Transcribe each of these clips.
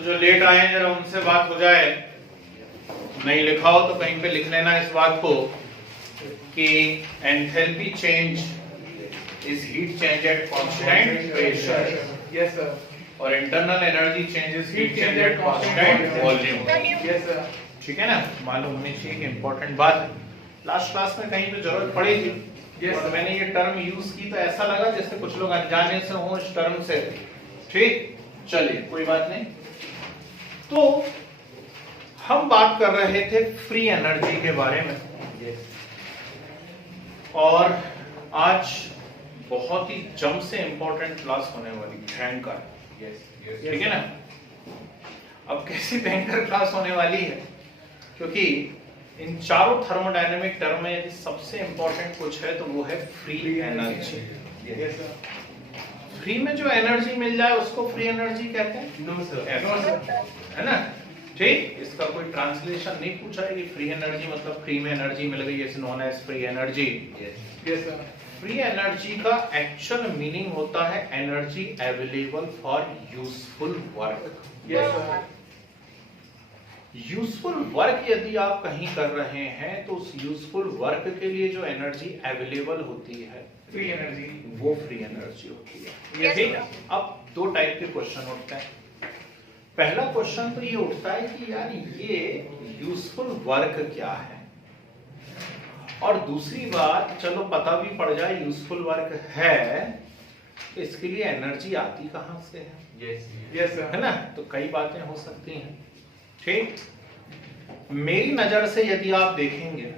तो जो लेट आए हैं जरा उनसे बात हो जाए, नहीं लिखा हो तो कहीं पे लिख लेना इस बात को कि enthalpy change is heat change at constant pressure. Yes sir. और internal energy change is heat change at constant volume. Yes sir. ठीक है ना, मालूम होनी चाहिए कि इंपॉर्टेंट बात है, लास्ट क्लास में कहीं पे जरूरत पड़ेगी। और मैंने ये टर्म यूज की तो ऐसा लगा जैसे कुछ लोग अनजाने से हो इस टर्म से। ठीक, चलिए कोई बात नहीं। तो हम बात कर रहे थे फ्री एनर्जी के बारे में, और आज बहुत ही जम से इंपॉर्टेंट क्लास होने वाली, भयंकर। ठीक है ना। अब कैसी भयंकर क्लास होने वाली है, क्योंकि इन चारों थर्मोडायनेमिक टर्म में यदि सबसे इंपॉर्टेंट कुछ है तो वो है फ्री एनर्जी। फ्री में जो एनर्जी मिल जाए उसको फ्री एनर्जी कहते हैं। No sir. है ना। ठीक, इसका कोई ट्रांसलेशन नहीं पूछा है कि फ्री एनर्जी मतलब फ्री में एनर्जी मिल गई, is known as free energy. Yes sir. Free energy का एक्चुअल मीनिंग होता है energy available for useful work. Yes sir. Useful work यदि आप कहीं कर रहे हैं तो उस यूजफुल वर्क के लिए जो एनर्जी अवेलेबल होती है फ्री एनर्जी, वो फ्री एनर्जी होती है। Yes, ठीक, sir. अब दो टाइप के क्वेश्चन उठते हैं। पहला क्वेश्चन तो ये उठता है कि यार ये यूजफुल वर्क क्या है, और दूसरी बात चलो पता भी पड़ जाए यूजफुल वर्क है तो इसके लिए एनर्जी आती कहां से है। Yes sir. है ना। तो कई बातें हो सकती हैं। ठीक, मेरी नजर से यदि आप देखेंगे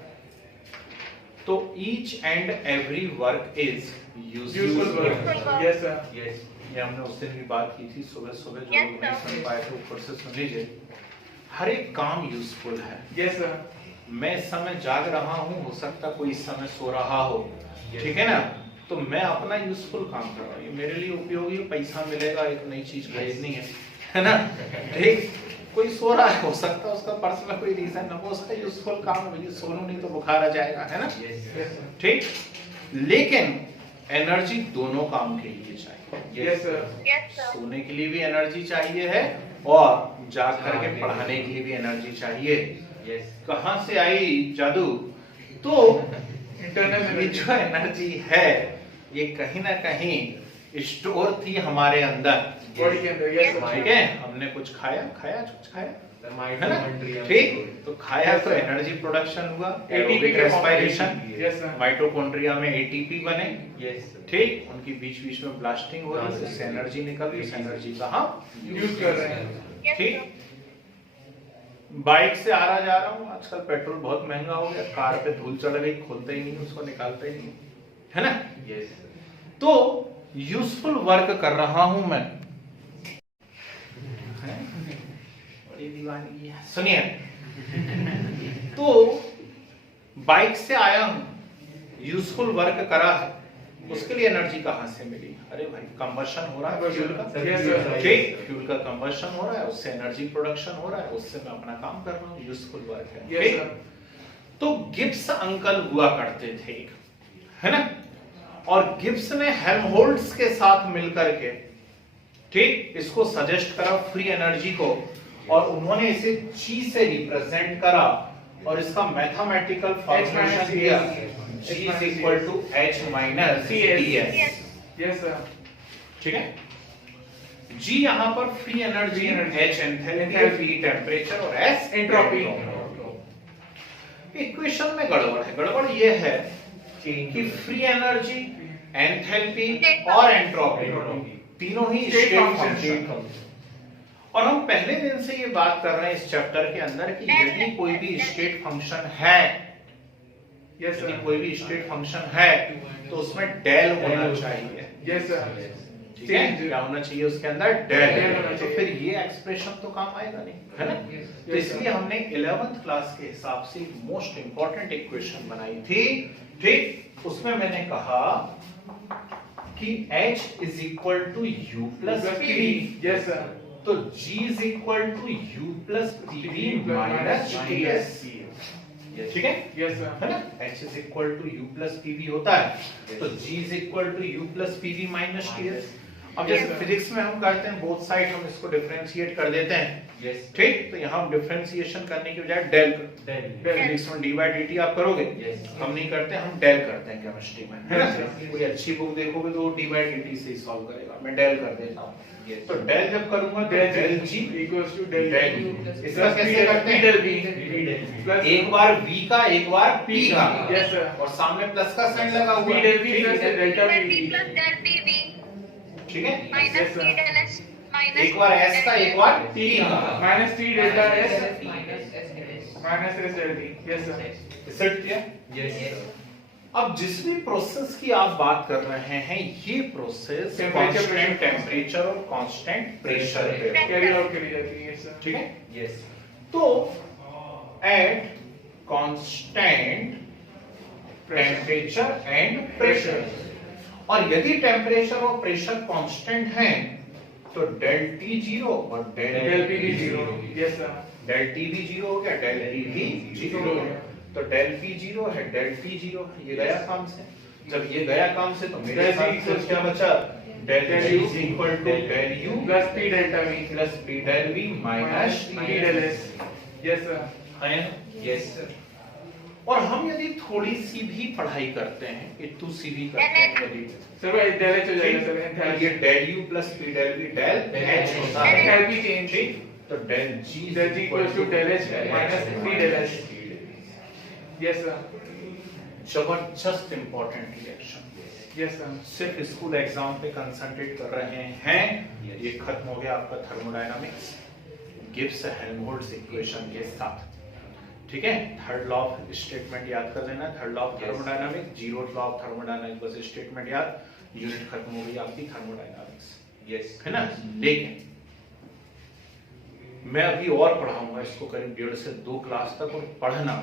तो each and every work is useful work. Yes sir. ये हमने उस दिन भी बात की थी, सुबह सुबह जो लोग नहीं सुन पाए थे ऊपर से सुन लीजिए। हर एक काम यूजफुल है। Yes sir. मैं इस समय जाग रहा हूँ, हो सकता कोई इस समय सो रहा हो। ठीक है ना, तो मैं अपना यूजफुल काम कर रहा हूँ, ये मेरे लिए उपयोगी, पैसा मिलेगा, एक नई चीज खरीदनी है ना। ठीक, कोई सो रहा है, हो सकता है उसका पर्स में कोई रीजन ना हो, उसका यूजफुल काम है, सोनू नहीं तो बुखार आ जाएगा, है ना। ठीक, लेकिन एनर्जी दोनों काम के लिए चाहिए। Yes sir. सोने के लिए भी एनर्जी चाहिए है और जाग करके पढ़ाने के लिए भी एनर्जी चाहिए। कहां से आई जादू, तो इंटरनल जो एनर्जी है ये कहीं ना कहीं स्टोर थी हमारे अंदर, बॉडी के अंदर। Yes sir. ठीक है, हमने कुछ खाया कुछ खाया, है ना। ठीक, तो खाया तो एनर्जी प्रोडक्शन हुआ, एरोबिक रेस्पिरेशन, माइटोकॉन्ड्रिया में एटीपी बने। ठीक, उनकी बीच बीच में ब्लास्टिंग हो रही है, उससे एनर्जी निकल रही है, उस एनर्जी का हम यूज कर रहे हैं। ठीक, बाइक से आ रहा जा रहा हूँ, आजकल पेट्रोल बहुत महंगा हो गया, कार पे धूल चढ़ गई, खोलते ही नहीं, उसको निकालते ही नहीं, है ना। तो यूजफुल वर्क कर रहा हूं मैं, बड़ी दीवानगी है, सुनिए। तो बाइक से आया हूं, यूजफुल वर्क करा है, उसके लिए एनर्जी कहां से मिली? अरे भाई कंबशन हो रहा है फ्यूल का, ठीक, फ्यूल का कंबशन हो रहा है, उससे एनर्जी प्रोडक्शन हो रहा है, उससे मैं अपना काम कर रहा हूं, यूजफुल वर्क है। ठीक, तो गिब्स अंकल हुआ करते थे, है ना, और गिब्स ने हेल्महोल्ट्ज के साथ मिलकर के, ठीक, इसको सजेस्ट करा फ्री एनर्जी को, और उन्होंने इसे G से रिप्रेजेंट करा और इसका मैथमेटिकल फॉर्मूलेशन दिया, G is equal to H minus DS। Yes sir. ठीक है, G यहाँ पर free energy, H enthalpy, V temperature और S एंट्रोपी। इक्वेशन में गड़बड़ है। गड़बड़ ये है कि फ्री एनर्जी, एंथैल्पी और एंट्रोपी तीनों ही स्टेट फंक्शन, और हम पहले दिन से ये बात कर रहे हैं इस चैप्टर के अंदर कि यदि कोई भी स्टेट फंक्शन है, यदि कोई भी स्टेट फंक्शन है तो उसमें डेल होना चाहिए। Yes sir. ठीक है, क्या होना चाहिए उसके अंदर? डेल। तो फिर ये एक्सप्रेशन तो काम आएगा नहीं, है ना। तो इसलिए हमने 11th क्लास के हिसाब से मोस्ट इंपॉर्टेंट इक्वेशन बनाई थी। ठीक, उसमें मैंने कहा कि H is equal to U plus PV। Yes sir. तो G is equal to U plus PV minus TS। ठीक है, यस सर। है ना, H is equal to U plus PV होता है, तो G is equal to U plus PV minus TS। अब जैसे फिजिक्स में हम करते हैं बोथ साइड हम इसको डिफरेंशिएट कर देते हैं, यस ठीक, तो यहाँ हम डिफरेंशिएशन करने की बजाय डेल फिजिक्स में डी बाई डी टी आप करोगे, Yes. हम नहीं करते, हम डेल करते हैं केमिस्ट्री में, है ना। कोई अच्छी बुक देखोगे तो डी बाई डी टी से ही सॉल्व करेगा, मैं डेल कर देता हूँ। तो डेल जब करूंगा तो del G equals to del del U U। plus इसका कैसे करते हैं? del V plus एक बार v का एक बार p का, yes sir और सामने प्लस का साइन लगा हुआ V है, del V plus ठीक है? delta del V P plus del PV ठीक है, minus Yes, sir. P del S minus एक बार s का एक बार t का, minus T delta S minus S minus S del V yes sir set किया। yes अब जिस भी प्रोसेस की आप बात कर रहे हैं ये process Temperature, constant pressure, temperature और कांस्टेंट प्रेशर पे, carry out करी जाती है yes sir ठीक है। yes तो at constant temperature and pressure, और यदि टेम्परेचर और प्रेशर कांस्टेंट हैं तो डेल टी जीरो और del P भी 0 yes sir डेल टी भी जीरो हो गया, डेल टी भी जीरो हो गया, तो डेल पी जीरो है, डेल टी जीरो है, ये गया काम से। जब ये गया काम से तो मेरे Del साथ G फिर क्या बचा, del Del U U is equal to del U plus P delta V plus P del V minus T del S yes sir है। yes sir और हम यदि थोड़ी सी भी पढ़ाई करते हैं, इतू सी भी करते हैं यदि, sir वो del H हो जाएगा ठीक, sir तो enthalpy ये del U plus P del V del H होता है, enthalpy change ठीक, तो del G del G equals to del H minus T del S yes sir जबरदस्त इंपॉर्टेंट रिएक्शन, yes sir सिर्फ स्कूल एग्जाम पे concentrate कर रहे हैं, ये खत्म हो गया आपका थर्मोडायनामिक्स गिब्स हेल्महोल्ट्ज इक्वेशन के साथ, ठीक है। थर्ड लॉ ऑफ स्टेटमेंट याद कर लेना, third law of thermodynamics, zero law of thermodynamics, बस स्टेटमेंट याद, यूनिट खत्म हो गई आपकी थर्मोडायनामिक्स, yes है ना। लेकिन मैं अभी और पढ़ाऊंगा इसको करीब 1.5 से 2 क्लास तक, और पढ़ना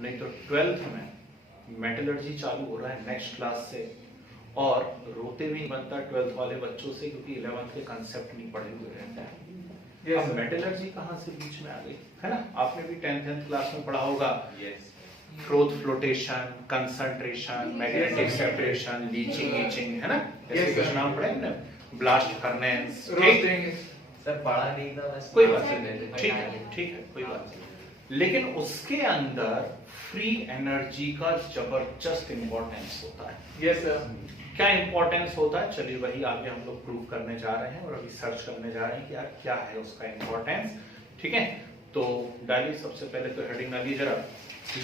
नहीं तो 12th में मेटलर्जी चालू हो रहा है नेक्स्ट क्लास से, और रोते भी नहीं बनता 12th वाले बच्चों से, क्योंकि 11th के कंसेप्ट नहीं पढ़े हुए रहते हैं। yes अब sir मेटलर्जी कहाँ से बीच में आ गई, है ना। आपने भी 10th क्लास में पढ़ा होगा, yes froth flotation, concentration, magnetic separation, leaching itching, है ना, ऐसे Yes, कुछ sir. नाम पढ़े ना, ब्लास्ट फर्नेस, roasting सर पढ़ा नहीं था बस कोई बात नहीं, ठीक है ठीक है, कोई बात नहीं। लेकिन उसके अंदर फ्री एनर्जी का जबरदस्त इंपॉर्टेंस होता है। yes sir क्या इंपॉर्टेंस होता है, चलिए वही आगे हम लोग प्रूव करने जा रहे हैं, और अभी सर्च करने जा रहे हैं कि यार क्या है उसका इंपॉर्टेंस, ठीक है। तो डालिए सबसे पहले तो हेडिंग डालिए जरा,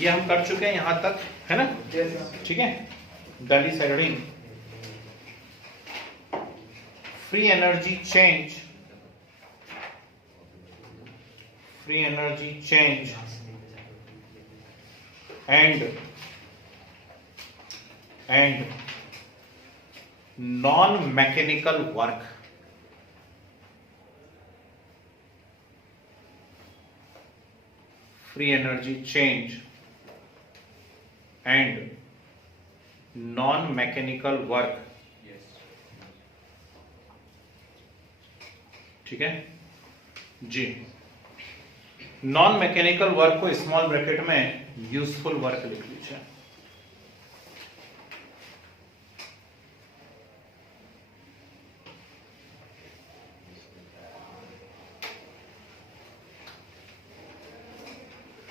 ये हम कर चुके हैं यहाँ तक, है ना, yes sir ठीक है। डालिए heading free energy change, free energy change and non-mechanical work, free energy change and non-mechanical work, yes ठीक है जी। नॉन मैकेनिकल वर्क को स्मॉल ब्रैकेट में यूजफुल वर्क लिख लीजिए,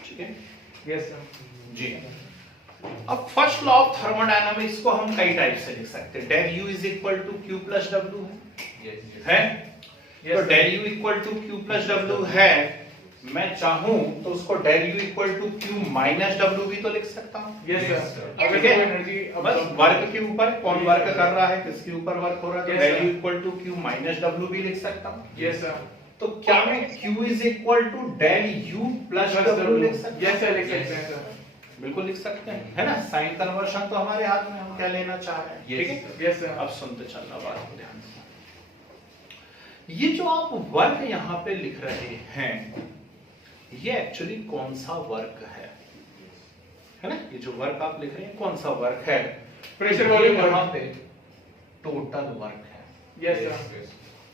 ठीक है yes sir जी। अब फर्स्ट लॉ ऑफ थर्मोडायनामिक्स को हम कई टाइप से लिख सकते हैं, del U is equal to Q plus W yes है, Yes, तो sir. Del U equal to Q plus W है, मैं चाहूं तो उसको del U equal to Q minus W भी तो लिख सकता हूं, yes Yes, sir sir. अगर ठीक है? कोई एनर्जी बस वर्क के ऊपर कौन वर्क कर रहा है, किसके ऊपर वर्क हो रहा है, तो Yes, del sir. U equal to Q minus W भी लिख सकता हूं। yes sir तो क्या मैं q is equal to del U plus plus W W लिख सकता हूं? yes sir लिख सकते हैं sir बिल्कुल लिख सकते हैं, है ना। साइन कन्वर्शन तो हमारे हाथ में, हम क्या लेना चाह रहे हैं, Yes, ठीक है। yes sir अब सुनते चलना बात को ध्यान से, ये जो आप वर्क यहाँ पे लिख रहे हैं, ये एक्चुअली कौन सा वर्क है ना, ये जो वर्क आप लिख रहे हैं कौन सा वर्क है, Pressure ये volume यहाँ work. पे टोटल वर्क है, yes sir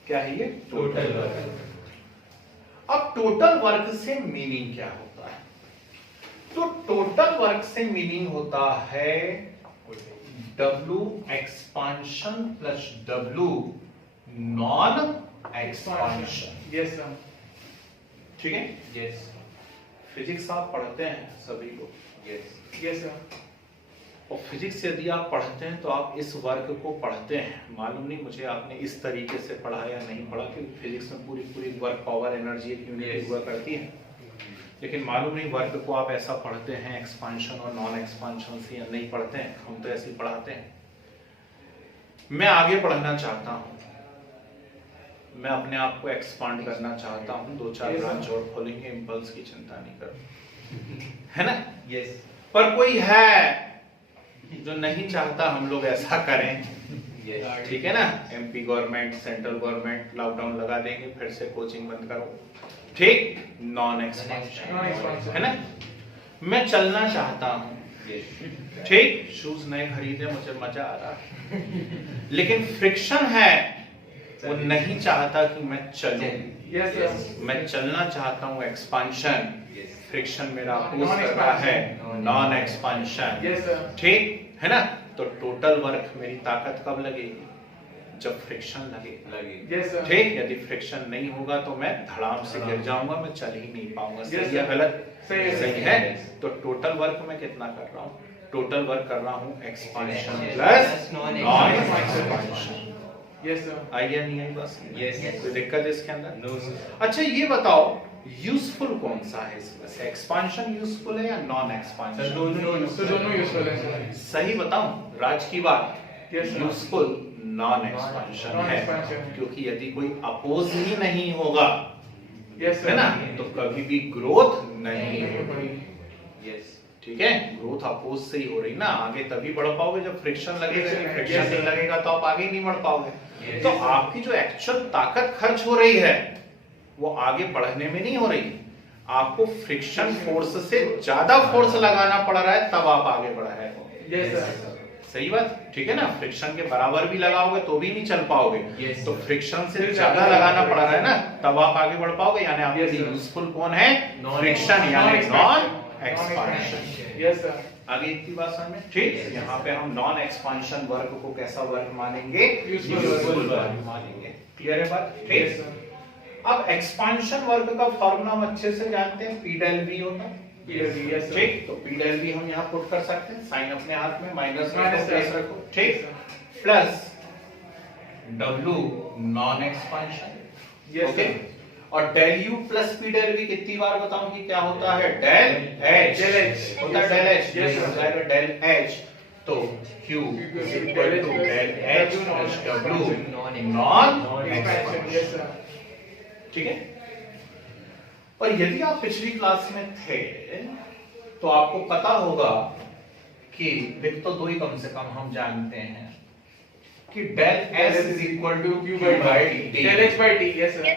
क्या है ये टोटल वर्क अब टोटल वर्क से मीनिंग क्या होता है, तो टोटल वर्क से मीनिंग होता है W expansion plus W non expansion. Yes, sir. ठीक है, Yes. फिजिक्स आप पढ़ते हैं सभी लोग, Yes. Yes, sir. और फिजिक्स यदि आप पढ़ते हैं तो आप इस वर्क को पढ़ते हैं। मालूम नहीं मुझे आपने इस तरीके से पढ़ा या नहीं पढ़ा, क्योंकि फिजिक्स में पूरी पूरी वर्क पावर एनर्जी एक यूनिट हुआ करती है, लेकिन मालूम नहीं वर्क को आप ऐसा पढ़ते हैं एक्सपांशन और नॉन एक्सपांशन से या नहीं पढ़ते हैं। हम तो ऐसे ही पढ़ाते हैं। मैं आगे पढ़ना चाहता हूँ, मैं अपने आप को एक्सपांड करना चाहता हूँ, 2-4 ब्रांच और खोलेंगे, इम्पल्स की चिंता नहीं करो, है ना। Yes. पर कोई है जो नहीं चाहता हम लोग ऐसा करें, Yes. ठीक है ना। MP government, central government lockdown लगा देंगे, फिर से कोचिंग बंद करो, ठीक। Non expansion, Non-expansion. है ना। मैं चलना चाहता हूँ, Yes. ठीक। शूज नए खरीदे, मुझे मजा आ रहा है, लेकिन फ्रिक्शन है, वो नहीं चाहता कि मैं चलूं। Yes, sir. मैं चलना चाहता हूँ, एक्सपांशन। Yes. फ्रिक्शन मेरा अपोज कर रहा है, नॉन एक्सपांशन, Yes, sir. ठीक है ना। तो टोटल वर्क मेरी ताकत कब लगेगी? जब फ्रिक्शन लगेगा, Yes, sir. ठीक। यदि फ्रिक्शन नहीं होगा तो मैं धड़ाम से गिर जाऊंगा, मैं चल ही नहीं पाऊंगा। सही या गलत? सही है। सही है। तो टोटल वर्क मैं कितना कर रहा हूँ? टोटल वर्क कर रहा हूँ expansion plus non expansion. Yes, sir. आई या नहीं आई बस? Yes. कोई दिक्कत है इसके अंदर? No, sir. अच्छा ये बताओ, यूजफुल कौन सा है इसमें से? एक्सपांशन यूजफुल है या नॉन Sir, एक्सपांशन? So दोनों useful हैं, sir. सही बताऊं राज की बात, Yes, sir. Useful non expansion है, Non-expansion. क्योंकि यदि कोई अपोज ही नहीं होगा, Yes, sir. है ना, तो कभी भी ग्रोथ नहीं होगी। Yes. ठीक है, ग्रोथ अपोज से ही हो रही ना। आगे तभी बढ़ पाओगे जब फ्रिक्शन लगेगा, Friction, फ्रिक्शन yes, नहीं sir. लगेगा तो आप आगे नहीं बढ़ पाओगे। Yes. तो आपकी जो एक्चुअल ताकत खर्च हो रही है वो आगे बढ़ने में नहीं हो रही, आपको फ्रिक्शन फोर्स से ज्यादा फोर्स लगाना पड़ रहा है, तब आप आगे बढ़ रहे हो। Yes, sir. सही बात, ठीक है ना। फ्रिक्शन के बराबर भी लगाओगे तो भी नहीं चल पाओगे, Yes, तो sir. फ्रिक्शन से फिर ज्यादा ज्यादा लगाना लगाना पड़ रहा है ना, तब आप आगे बढ़ पाओगे। यानी आपके Yes, लिए sir. यूजफुल कौन है? Non- फ्रिक्शन यानी Non-expansion. Non expansion. Yes, sir. आगे इतनी बात समझ में, ठीक। Yes. यहाँ पे हम नॉन एक्सपांशन वर्क को कैसा वर्क मानेंगे? Useful useful work. वर्क मानेंगे। क्लियर है बात? Yes, ठीक। sir. अब एक्सपांशन वर्क का फॉर्मूला हम अच्छे से जानते हैं, पी डेल वी होता है, Yes, sir. ठीक। तो पी डेल वी हम यहाँ पुट कर सकते हैं, साइन अपने हाथ में, माइनस Minus प्लस sir. रखो, ठीक। Plus W non expansion, Yes, okay. sir. और del U plus P del V कितनी बार बताऊं कि क्या होता है? Del H Del H. होता है, Yes, del sir. H Yes, sir. हो जाएगा डेल एच। तो Q is equal to del H plus W non Expansion. Yes, sir. ठीक है। और यदि आप पिछली क्लास में थे तो आपको पता होगा कि विक तो दो ही कम से कम हम जानते हैं कि del S is equal to Q by D। Del H by D. Yes, sir.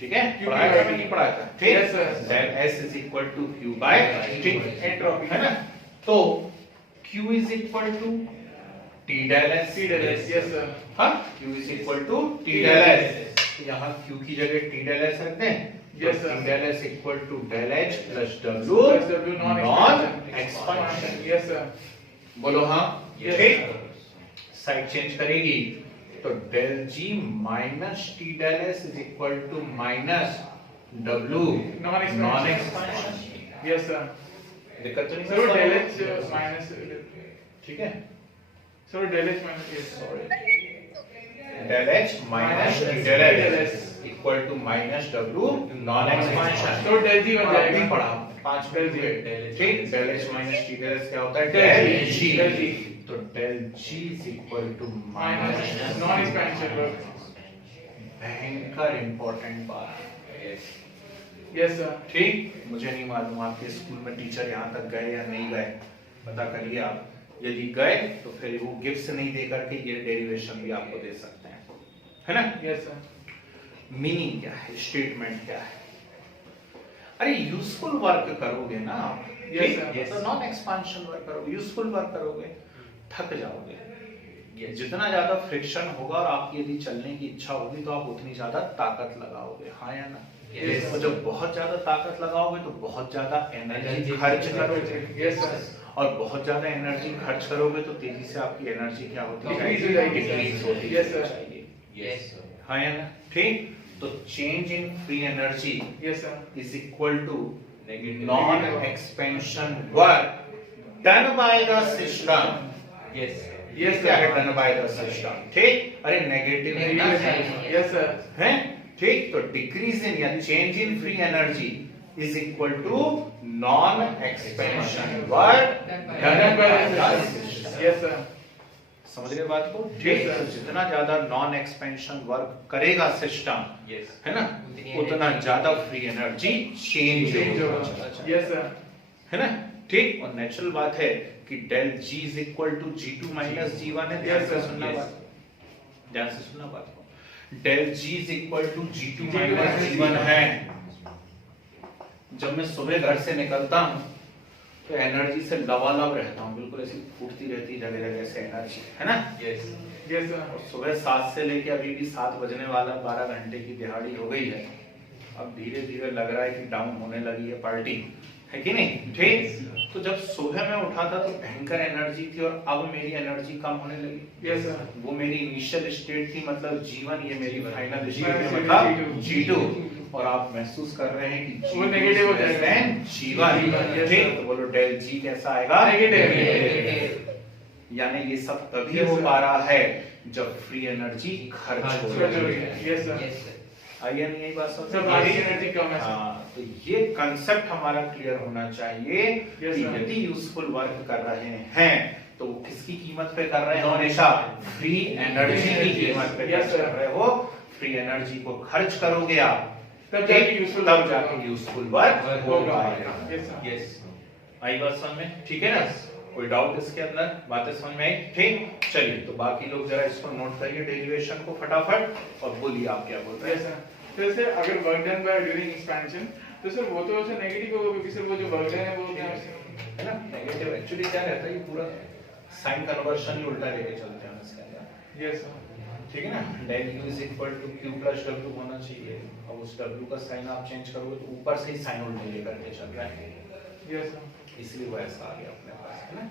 ठीक है, Q पढ़ाया by था D। कि नहीं पढ़ाया था? ठीक। Yes, sir. Del S is equal to Q by D, Entropy. है ना। तो Q is equal to T del S। C del S. Yes, sir. हाँ, Q is equal to T del S। यहाँ Q की जगह T del S रख दें। Yes, sir. T del S equal to del H plus Plus W W non non-expansion। expansion. Yes, sir. बोलो हाँ, Yes, ठीक। Side change करेगी तो del G minus T del S is equal to minus W Non-expansion. non-expansion। Yes, sir. दिक्कत तो नहीं? Sir, del H minus. ठीक है। Sir, del H minus. Yes. Del H minus T del S equal to minus W non-expansion। So del G बन अभी जाएगा. पढ़ा 5 Del G. ठीक। del H minus T del S क्या होता है? Del del G. G। Del G. तो del G is equal to Minus minus non-expansion work. भयंकर इंपॉर्टेंट बात है। Yes, sir. ठीक। मुझे नहीं मालूम आपके स्कूल में टीचर यहाँ तक गए या नहीं गए, पता करिए आप। यदि गए तो फिर वो गिफ्ट्स नहीं दे करके ये डेरिवेशन भी आपको दे सकते हैं, है ना। Yes, sir. मीनिंग क्या है, स्टेटमेंट क्या है? अरे यूजफुल वर्क करोगे ना आप, Yes, ठीक? sir. तो नॉन एक्सपांशन वर्क करोगे, यूजफुल वर्क करोगे, थक जाओगे। Yes. जितना ज्यादा फ्रिक्शन होगा और आपकी यदि चलने की इच्छा होगी तो आप उतनी ज्यादा ताकत लगाओगे, हाँ या ना। Yes. और जब बहुत ज्यादा ताकत लगाओगे तो बहुत ज्यादा एनर्जी Energy खर्च खर्च करोगे। Yes, sir. और बहुत ज्यादा एनर्जी खर्च करोगे तो तेजी से आपकी एनर्जी क्या होती Decrease हो जाएगी, sir. डिक्रीज होती Yes, sir. चाहिए। Yes, sir. हाँ या ना, ठीक। तो change in free energy Yes, sir. Is equal to Negative. Non expansion work done by the system. Yes. ये क्या है? डन बाय द सिस्टम, ठीक। अरे नेगेटिव है ना, Yes, sir. है, ठीक। तो डिक्रीज इन या change in free energy is equal to non expansion work done by the system. Yes, sir. समझ रहे बात को, ठीक। तो जितना ज्यादा नॉन एक्सपेंशन वर्क करेगा सिस्टम, Yes. है ना, उतना ज्यादा फ्री एनर्जी चेंज Change होगा, होगा. Yes, sir. है ना, ठीक। और नेचुरल बात है कि del G is equal to G2 minus G1 है। ध्यान से सुनना बात, ध्यान से सुनना बात को। Del G is equal to G2 minus G1 है। जब मैं सुबह घर से निकलता हूँ तो एनर्जी से लबालब रहता हूँ, बिल्कुल ऐसी फूटती रहती है जगह जगह से एनर्जी, है ना। Yes. Yes, sir. और सुबह 7 से लेके अभी भी 7 बजने वाला, 12 घंटे की दिहाड़ी हो गई है। अब धीरे धीरे लग रहा है कि डाउन होने लगी है पार्टी, है कि नहीं, ठीक। तो जब सुबह मैं उठा था तो भयंकर एनर्जी थी और अब मेरी एनर्जी कम होने लगी। Yes, sir. वो मेरी इनिशियल स्टेट थी, मतलब G1, ये मेरी फाइनल स्टेट है, Final मतलब G2. G2। और आप महसूस कर रहे हैं कि वो negative हो जाएगा। G1, Yes, ठीक। sir. तो बोलो डेल G कैसा आएगा? Negative. यानी ये सब तभी Yes, हो sir. पा रहा है जब फ्री एनर्जी खर्च हो रही है। Yes, sir. Yes, sir. आइए नहीं यही बात समझ Sir, में? बाकी एनर्जी कम है, sir. हाँ, तो ये कंसेप्ट हमारा क्लियर होना चाहिए Yes, कि sir. यदि यूजफुल वर्क कर रहे हैं तो वो किसकी कीमत पे कर रहे हैं? हमेशा फ्री एनर्जी की कीमत पे Yes, खर्च sir. कर रहे हो। फ्री एनर्जी को खर्च करोगे आप, तब जाके useful तब work जाके होगा। यूजफुल वर्क होगा। होगा। Yes, sir. Yes. आई बात समझ में, ठीक है ना। कोई डाउट इसके अंदर, बातें समझ में आई, ठीक। चलिए तो बाकी लोग जरा इसको नोट करिए डेरिवेशन को फटाफट और बोलिए आप क्या बोल रहे Yes, हैं। sir. तो जैसे अगर work done by during expansion, तो सर वो तो सर नेगेटिव होगा क्योंकि सर वो जो वर्क डन है वो क्या है ना, नेगेटिव एक्चुअली क्या रहता है, ये पूरा साइन कन्वर्शन ही उल्टा लेके चलते हैं इसके अंदर, यस सर. ठीक है ना। Del u is equal to q plus w होना चाहिए। अब उस w का साइन आप चेंज करोगे तो ऊपर से ही साइन उल्टे लेकर के चल रहा है, यस सर. इसलिए वो ऐसा आ गया अपने पास, है ना।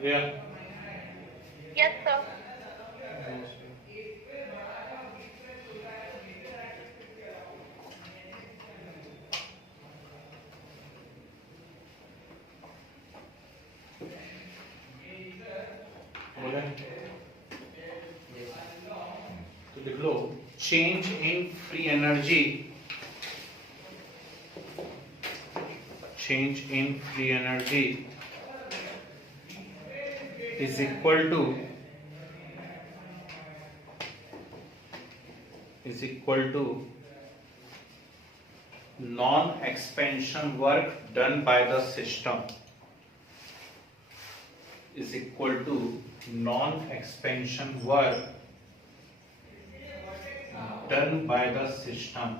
Yeah. Yes, sir. बोले तो लिख लो, change in free energy, change in free energy is equal to non-expansion work done by the system is equal to non-expansion work done by the system.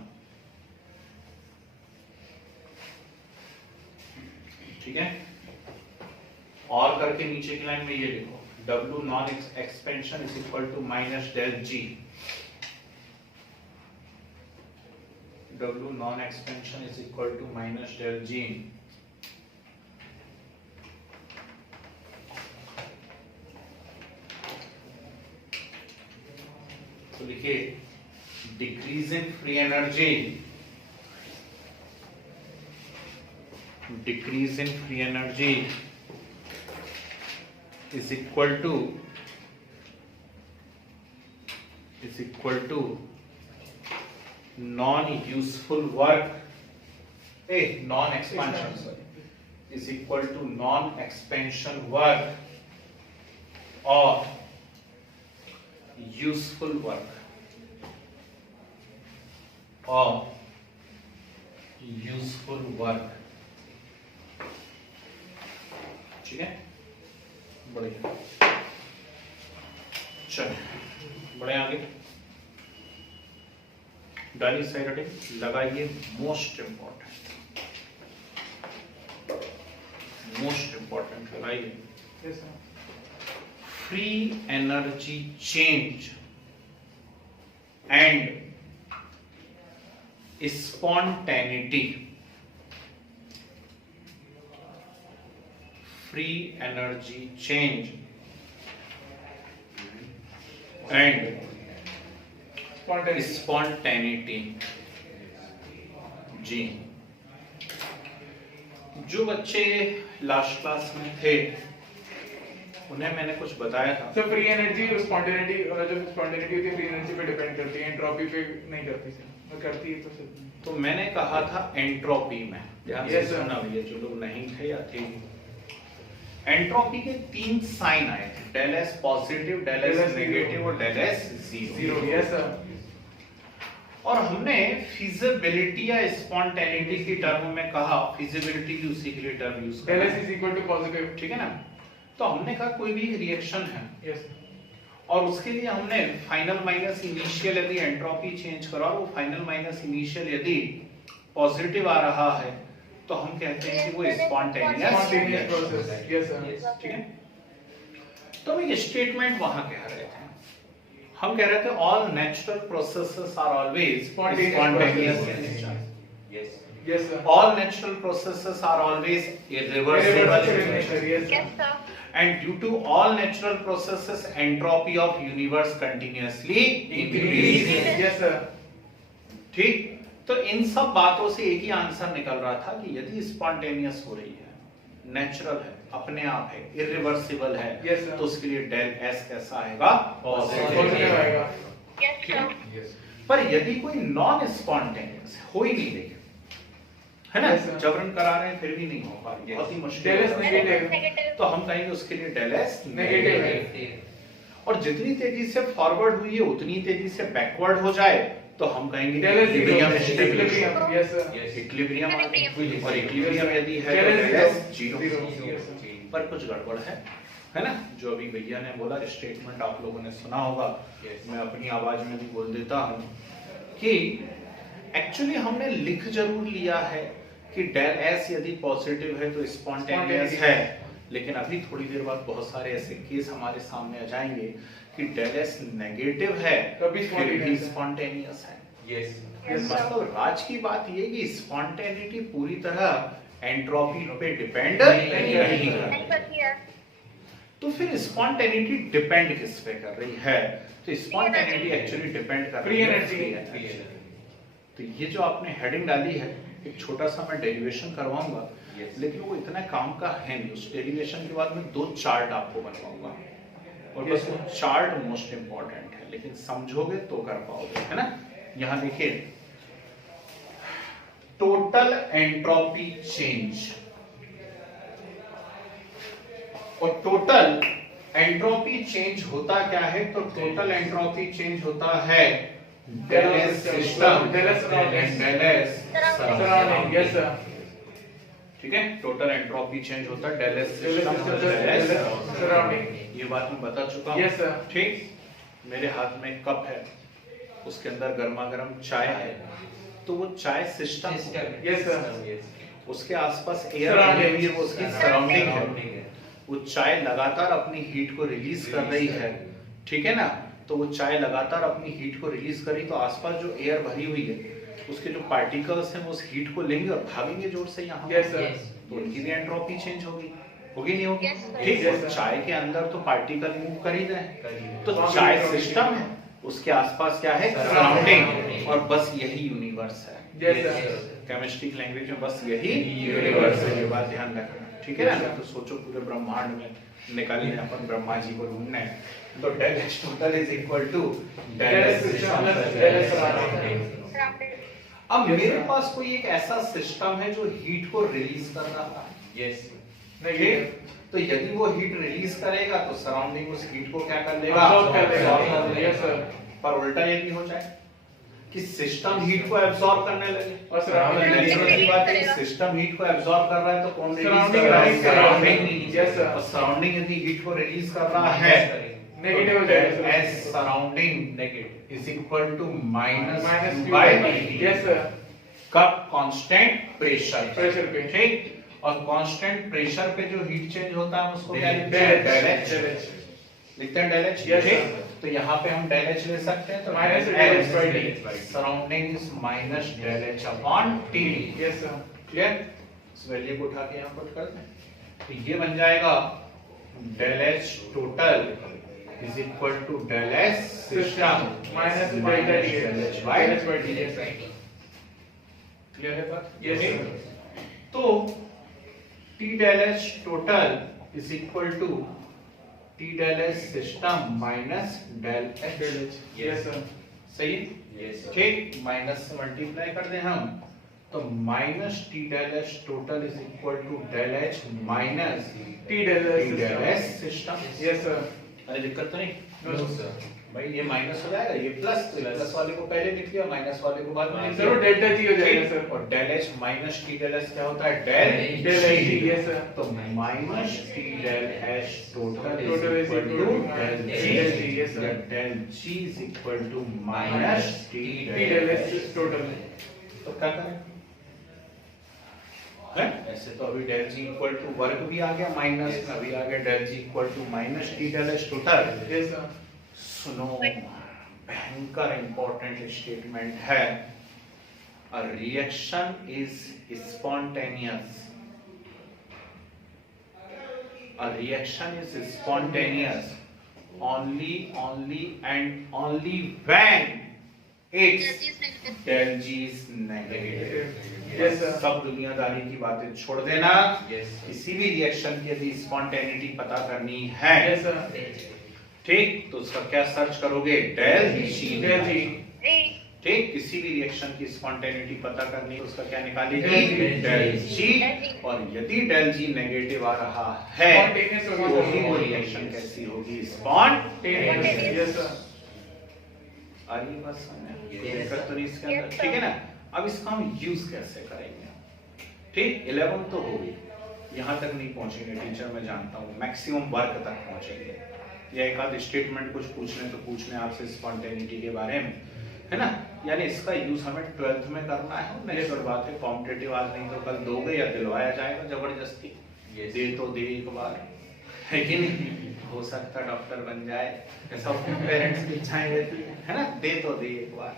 ठीक है, और करके नीचे की लाइन में ये लिखो, W non expansion is equal to minus del G। W non expansion is equal to minus del G। decrease in free energy, decrease in free energy is equal to non-useful work, non-expansion, sorry, is equal to non-expansion work or useful work or useful work. ठीक है, बढ़िया, चलिए बढ़े आगे। डाली side heading लगाइए most important लगाइए। Yes, sir. Free energy change and spontaneity, free energy change and Spontaneity. Spontaneity. जी, जो बच्चे लास्ट क्लास में थे उन्हें मैंने कुछ बताया था। So free energy और spontaneity, और जो spontaneity होती है free energy पे डिपेंड करती है, एंट्रोपी पे नहीं करती सर, वो करती है तो सर। तो मैंने कहा था एंट्रोपी में, ध्यान से Yes, sir. सुनना भैया जो लोग नहीं थे या थे। एंट्रोपी के 3 साइन आए थे, del S positive, del S Del S negative और del S zero. Yes sir. और हमने फिजिबिलिटी या स्पॉन्टेनिटी की टर्म में कहा, फिजिबिलिटी की उसी के लिए टर्म यूज Del करें, S is equal to positive. ठीक है ना। तो हमने कहा कोई भी रिएक्शन है Yes. और उसके लिए हमने फाइनल माइनस इनिशियल यदि एंट्रोपी चेंज करा, वो फाइनल माइनस इनिशियल यदि पॉजिटिव आ रहा है तो हम कहते हैं कि वो Spontaneous spontaneous. process. Yes sir. ठीक है, तो हम ये स्टेटमेंट वहां कह रहे थे, हम कह रहे थे all natural processes are always Spontaneous spontaneous processes. In nature, Yes. Yes sir. all natural processes are always irreversible Irreversible in in nature. nature, Yes sir. Yes, sir. and due to all natural processes entropy of universe continuously increases। Yes sir. ठीक, तो इन सब बातों से एक ही answer निकल रहा था कि यदि स्पॉन्टेनियस हो रही है, नेचुरल है, अपने आप है, इरिवर्सिबल है, Yes, sir. तो उसके लिए डेल एस कैसा आएगा, Positive पॉजिटिव। आएगा. Yes, sir. Yes. पर यदि कोई नॉन स्पॉन्टेनियस हो ही नहीं रही है ना, Yes, sir. जबरन करा रहे हैं फिर भी नहीं हो पा रही, बहुत ही मुश्किल Del S है। negative. Negative. तो हम कहेंगे उसके लिए डेल एस Negative है. और जितनी तेजी से फॉरवर्ड हुई है उतनी तेजी से बैकवर्ड हो जाए तो हम कहेंगे Del S equilibrium zero. Stability. Equilibrium. Yes sir. Yes. Equilibrium और इक्विलिब्रियम यदि है Del तो S del zero. S zero. Zero. Yes sir. पर कुछ गड़बड़ है ना, जो अभी भैया ने बोला स्टेटमेंट आप लोगों ने सुना होगा, Yes. मैं अपनी आवाज में भी बोल देता हूँ कि एक्चुअली हमने लिख जरूर लिया है कि डेल एस यदि पॉजिटिव है तो स्पॉन्टेनियस Spontaneous. है, लेकिन अभी थोड़ी देर बाद बहुत सारे ऐसे केस हमारे सामने आ जाएंगे कि डेल एस नेगेटिव है तभी फिर भी spontaneous है। स्पॉन्टेनियस है। Yes. Yes, sir. मतलब राज की बात ये कि स्पॉन्टेनिटी पूरी तरह एंट्रोपी पे डिपेंड नहीं नहीं नहीं करती। करती है। तो फिर स्पॉन्टेनिटी डिपेंड किस पे कर रही है, तो स्पॉन्टेनिटी एक्चुअली डिपेंड कर रही Free है energy. free Free energy। energy. तो ये जो आपने हेडिंग डाली है, एक छोटा सा मैं डेरिवेशन करवाऊंगा, Yes. लेकिन वो इतना काम का है नहीं। उस डेरिवेशन के बाद मैं 2 चार्ट आपको बनवाऊंगा और Yes, बस sir. वो चार्ट मोस्ट इंपॉर्टेंट है, लेकिन समझोगे तो कर पाओगे, है ना। यहाँ देखिए टोटल एंट्रोपी चेंज, और टोटल एंट्रोपी चेंज होता क्या है, तो टोटल एंट्रोपी चेंज होता है del S system Del S surrounding. And del S Surrounding. Yes sir. ठीक है, टोटल एंट्रोपी चेंज होता है del S Del S system system, और del Del S S surrounding. ये बात मैं बता चुका हूँ। Yes, sir. ठीक, मेरे हाथ में एक कप है, उसके अंदर गर्मा गर्म चाय है, तो वो चाय सिस्टम Yes, sir. Yes. उसके आसपास एयर Surrounding. बनी हुई है, वो उसकी सराउंडिंग है। Surrounding है. वो चाय लगातार अपनी हीट को रिलीज कर रही है, ठीक है ना। तो वो चाय लगातार अपनी हीट को रिलीज करी तो आसपास जो एयर भरी हुई है उसके जो पार्टिकल्स हैं वो उस हीट को लेंगे और भागेंगे जोर से यहाँ, Yes, sir. तो उनकी भी एंट्रोपी चेंज होगी नहीं होगी। Yes, sir. ठीक है, Yes, sir. चाय के अंदर तो पार्टिकल मूव कर ही रहे हैं, करिए. तो वहाँ पे चाय entropy सिस्टम है, उसके आसपास क्या है, सराउंडिंग, और बस यही यूनिवर्स है। Yes, sir. केमिस्ट्री की लैंग्वेज में बस यही यूनिवर्स है, ये बात ध्यान रखना, ठीक है ना। तो सोचो पूरे ब्रह्मांड में निकालने अपन ब्रह्मा जी को ढूंढना है, तो del H total is equal to del S system plus del S surrounding। Surrounded. अब मेरे पास कोई एक ऐसा सिस्टम है जो हीट को रिलीज कर रहा है, Yes. ठीक? तो यदि वो हीट रिलीज करेगा तो सराउंडिंग उस हीट को क्या कर लेगा, Absorb कर लेगा। Absorb कर लेगा। Yes, sir. पर उल्टा ये भी हो जाए कि सिस्टम हीट को एब्जॉर्ब करने लगे, और surrounding नेचुरल की बात है, सिस्टम हीट को एब्जॉर्ब कर रहा है तो कौन रिलीज Surrounding कर रहा है, release कर रहा है। सराउंडिंग। Yes, sir. और सराउंडिंग यदि हीट को रिलीज कर रहा है नेगेटिव हो जाएगा S surrounding negative is equal to minus minus Q by Q। dt Yes, sir. कब, कांस्टेंट प्रेशर Pressure पे। ठीक। और कांस्टेंट प्रेशर पे जो हीट चेंज होता है उसको क्या लिखते Del हैं, H, del H। del H। लिखते हैं del H, Yes, ठीक। sir. तो यहाँ पे हम del H ले सकते हैं, तो Minus del del H H by D। Surrounding is minus del H upon T। Yes, sir. Clear. इस वैल्यू को उठा के यहाँ पुट कर दें, तो ये बन जाएगा del H total is equal to del S system Minus delta D। del H Del H by D। Yes, sir. Clear है बात? Yes, ठीक? sir. तो T del H total is equal to T del H system minus del H। Del H। Yes, sir. सही है? Yes, sir. ठीक, minus से multiply कर दें हम, तो minus T del H total is equal to del H minus T del T S del system। S system. Yes, sir. अरे दिक्कत तो नहीं No, sir. भाई, ये माइनस हो जाएगा, ये प्लस, तो प्लस वाले को पहले लिख लिया, माइनस वाले को बाद में लिख सर वो लिया। डेल्टा जी हो जाएगा ठीक, सर। और del H minus T del S क्या होता है, del Del H, yes, sir. तो minus T del H total Total is equal equal to to del del G, yes, sir. या del G is equal to minus T T del S total। तो क्या करें, है? ऐसे तो अभी del G equal to वर्ग भी आ गया माइनस में, अभी आ गया del G equal to minus T del S total. Yes, sir. सुनो, भयंकर इंपॉर्टेंट स्टेटमेंट है, a reaction is spontaneous, a reaction is spontaneous only and only when its del G is negative। Yes, sir. सब दुनियादारी की बातें छोड़ देना, Yes, sir. किसी भी रिएक्शन की यदि स्पॉन्टेनिटी पता करनी है, Yes, sir. ठीक, तो उसका क्या सर्च करोगे, del G। Del G। ठीक, किसी भी रिएक्शन की स्पॉन्टेनिटी पता करनी है, उसका क्या निकालेगी, Del G। del G। और यदि del G नेगेटिव आ रहा है Spontaneous होगी, तो sir। ही वो रिएक्शन कैसी होगी, स्पॉन्टेनियस। Yes, sir. आ रही है बात समझ में? Yes, कोई दिक्कत तो नहीं इसके अंदर, Yes, sir. ठीक है ना। अब इसका हम यूज कैसे करेंगे, ठीक, 11 तो हो गई, यहाँ तक नहीं पहुंचेंगे टीचर, मैं जानता हूँ मैक्सिमम वर्क तक पहुंचेंगे, या एक आध स्टेटमेंट कुछ पूछने तो पूछने आपसे स्पॉन्टेनिटी के बारे में, है ना। यानी इसका यूज हमें 12th में करना है, नेक्स्ट बात है कॉम्पिटिटिव आज नहीं तो कल दोगे या दिलवाया जाएगा जबरदस्ती, Yes. दे तो दे एक बार, है कि नहीं, हो सकता डॉक्टर बन जाए, ऐसा पेरेंट्स की इच्छाएं रहती है ना, दे तो दे एक बार,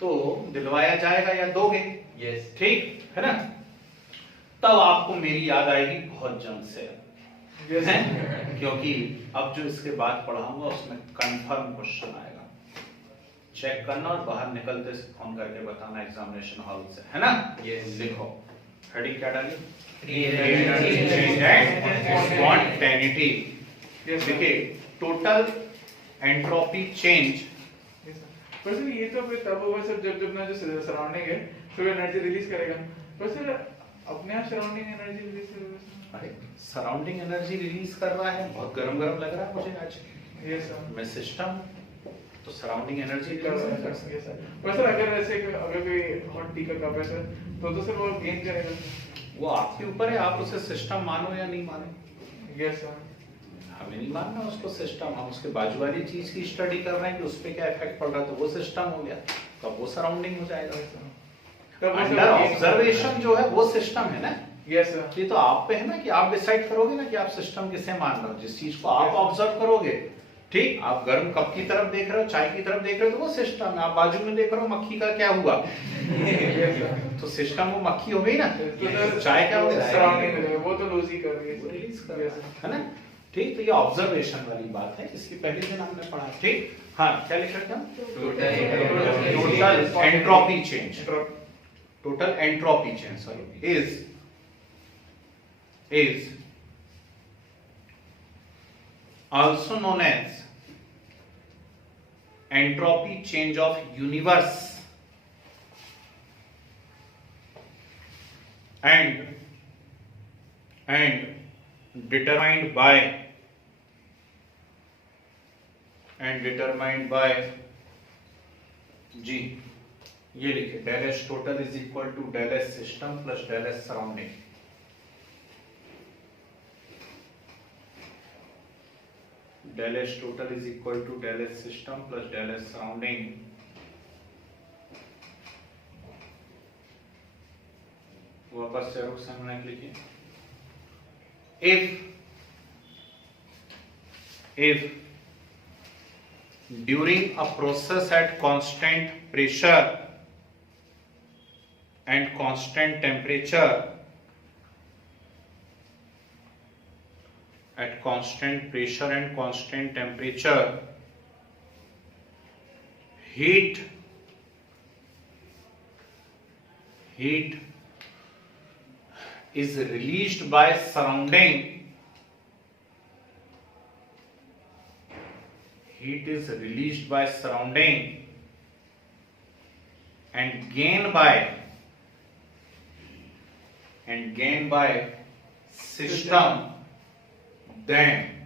तो दिलवाया जाएगा या दोगे, Yes. ठीक है ना। तब आपको मेरी याद आएगी बहुत जल्द से, Yes, है? sir. क्योंकि अब जो इसके बाद पढ़ाऊंगा उसमें कंफर्म क्वेश्चन आएगा, चेक करना और बाहर निकलते से फोन करके बताना एग्जामिनेशन हॉल से, है ना। Yes. लिखो हेडिंग क्या डाली, Yes, स्पॉन्टेनिटी। Yes, sir. देखिए total entropy change, Yes, sir. पर सर ये तो फिर तब होगा सर जब ना जो सराउंडिंग है तो एनर्जी रिलीज करेगा, पर सर अपने आप सराउंडिंग एनर्जी रिलीज करेगा सर। अरे सराउंडिंग एनर्जी रिलीज कर रहा है, बहुत गरम गरम लग रहा है मुझे आज, Yes, sir. मैं सिस्टम तो सराउंडिंग एनर्जी कर रहा है सर। Yes, sir. पर सर अगर ऐसे अगर कोई हॉट टी का कप है सर तो सर वो गेन करेगा सर। वो आपके ऊपर है, आप उसे सिस्टम मानो या नहीं मानो, Yes, sir. हमें नहीं मानना उसको सिस्टम, हम उसके बाजू वाली चीज की स्टडी कर रहे हैं कि उस पे क्या इफेक्ट पड़ रहा है, तो वो सिस्टम हो गया, तो अब वो सराउंडिंग हो जाएगा। तब वो अंडर सर ऑब्जर्वेशन जो है वो सिस्टम है ना, Yes, sir. ये तो आप पे है ना कि आप डिसाइड करोगे ना कि आप सिस्टम किसे मान रहे हो, जिस चीज को आप ऑब्जर्व करोगे, ठीक, आप गर्म कप की तरफ देख रहे हो, चाय की तरफ देख रहे हो, तो वो सिस्टम है, आप बाजू में देख रहे हो मक्खी का क्या हुआ, Yes, sir. तो सिस्टम वो मक्खी हो गई ना, तो सर चाय क्या हो गया, सराउंडिंग है वो तो लूज ही कर रही है वो सर। रिलीज कर Yes, रहा sir. है ना। ठीक, तो ये ऑब्जर्वेशन वाली बात है, इसकी पहले दिन हमने पढ़ा। ठीक, हाँ, क्या लिखा था? Total entropy change, total entropy change sorry is also known as entropy change of universe and determined by G, ये लिखे del S total is equal to del S system plus del S surrounding। del S total is equal to del S system plus del S surrounding। वापस से रुक समझने लिखिए। if during a process at constant pressure and constant temperature, at constant pressure and constant temperature, heat is released by surrounding, heat is released by surrounding and gained by system, then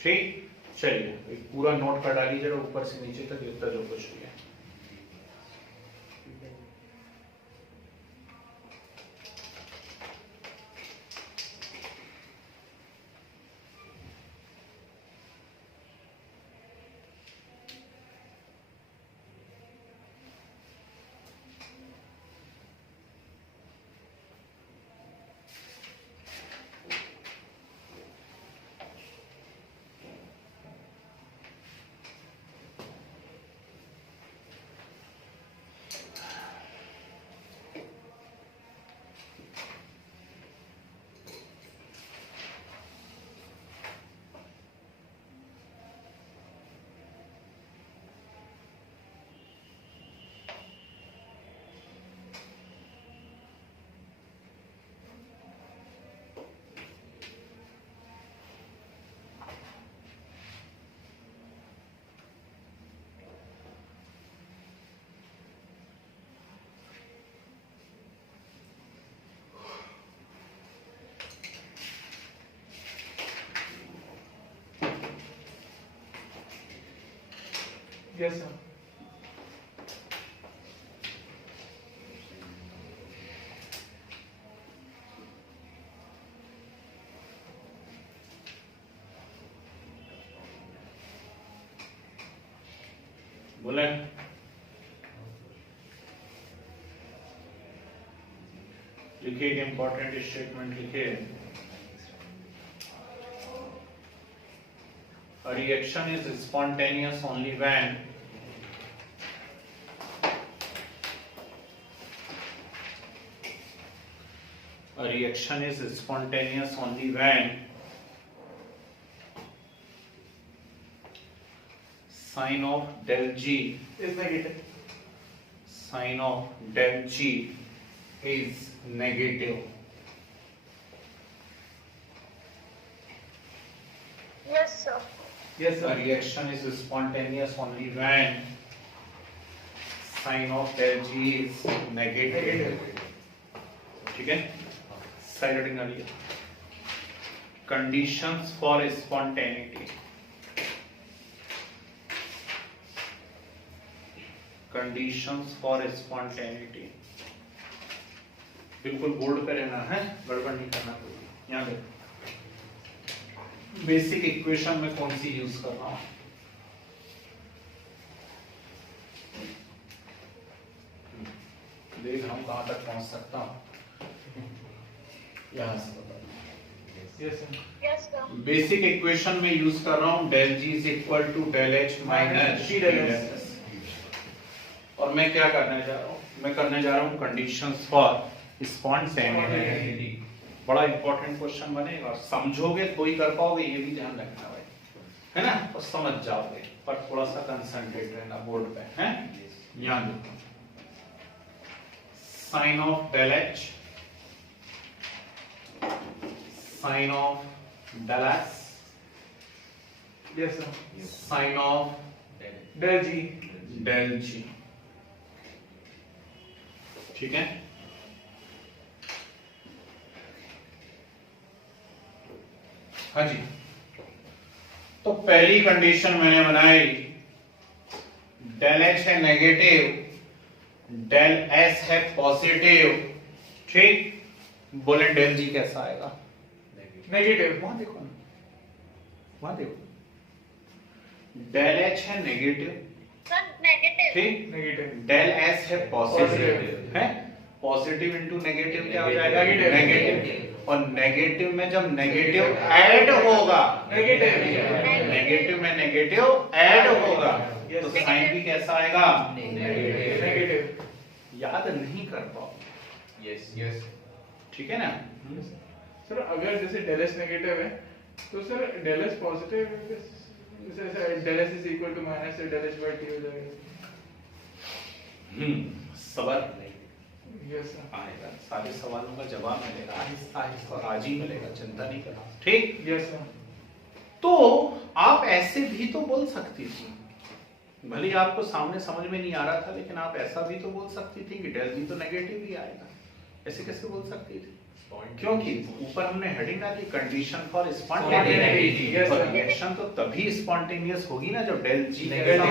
ठीक, चलिए एक पूरा note कर डालिए जरा ऊपर से नीचे तक जितना जो कुछ भी है। Yes, sir. बोले लिखिए एक इंपॉर्टेंट स्टेटमेंट लिखिए। A reaction is spontaneous only when sign of del G Is negative. sign of del G is negative। Yes, sir. Yes, A sir. reaction is spontaneous only when sign of del G is negative। ठीक है, side heading आ रही है। Conditions for spontaneity, conditions for spontaneity बिल्कुल board पे रहना है, गड़बड़ नहीं करना कोई। यहाँ देखो बेसिक इक्वेशन में कौन सी यूज कर रहा हूं, देख हम कहां तक पहुंच सकता हूं, यहां से बता। Yes, sir. Yes, sir. Basic equation में यूज कर रहा हूं del G is equal to del H minus T del S। और मैं क्या करने जा रहा हूं, मैं करने जा रहा हूं कंडीशंस फॉर स्पॉन्टेनिटी। बड़ा इंपॉर्टेंट क्वेश्चन बनेगा और समझोगे तो ही कर पाओगे, ये भी ध्यान रखना भाई, है ना, और समझ जाओगे, पर थोड़ा सा कंसंट्रेट रहना बोर्ड पे, हैं? यहाँ देखो, sign of del H, sign of del S, Yes, sir. Sign of Del G. Del G, ठीक है। हाँ जी, तो पहली कंडीशन मैंने बनाई, डेल एच है नेगेटिव, डेल एस है पॉजिटिव, ठीक। बोले डेल जी कैसा आएगा? Negative. वहां देखो ना, वहां देखो, डेल एच है नेगेटिव, सर नेगेटिव। ठीक, Negative. डेल एस है पॉजिटिव, Positive. है, पॉजिटिव इंटू नेगेटिव क्या हो जाएगा? Negative. नेगेटिव। और नेगेटिव में जब नेगेटिव ऐड होगा, Negative. नेगेटिव में नेगेटिव ऐड होगा, Yes. तो साइन भी कैसा आएगा? Negative. याद नहीं कर पाओ, Yes. Yes. ठीक है ना? सर अगर जैसे del S नेगेटिव है तो सर del S पॉजिटिव है, जैसे del S is equal to minus del H by T हो जाएगा। सबर यस सर। आएगा, सारे सवालों का जवाब मिलेगा, आहिस्ता आहिस्ता आज ही मिलेगा, चिंता नहीं करना, ठीक। Yes sir. तो आप ऐसे भी तो बोल सकती थी, भले ही आपको सामने समझ में नहीं आ रहा था, लेकिन आप ऐसा भी तो बोल सकती थी कि डेल जी तो नेगेटिव ही आएगा। ऐसे कैसे बोल सकती थी? क्योंकि ऊपर हमने हेडिंग डाली कंडीशन फॉर स्पॉन्टेनिटी, Yes, तो sir. रिएक्शन तो तभी स्पॉन्टेनियस होगी ना जब डेल जी नेगेटिव।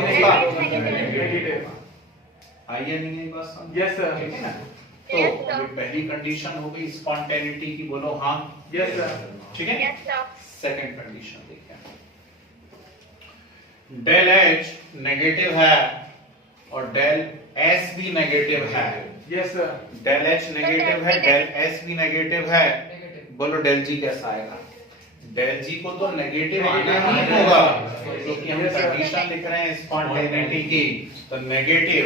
आइए नहीं है बात समझ? Yes sir. ठीक है ना? तो Yes, sir. ये पहली कंडीशन हो गई स्पॉन्टेनिटी की, बोलो हाँ। Yes sir. ठीक है। Yes sir. सेकंड कंडीशन देखते हैं, डेल एच नेगेटिव है और डेल एस भी नेगेटिव है। Yes sir. Del H negative है, डेल एस भी नेगेटिव है, बोलो डेल जी कैसा आएगा? डेल जी को तो नेगेटिव आना ही होगा, क्योंकि हम कंडीशन लिख रहे हैं स्पॉन्टेनिटी की, तो नेगेटिव,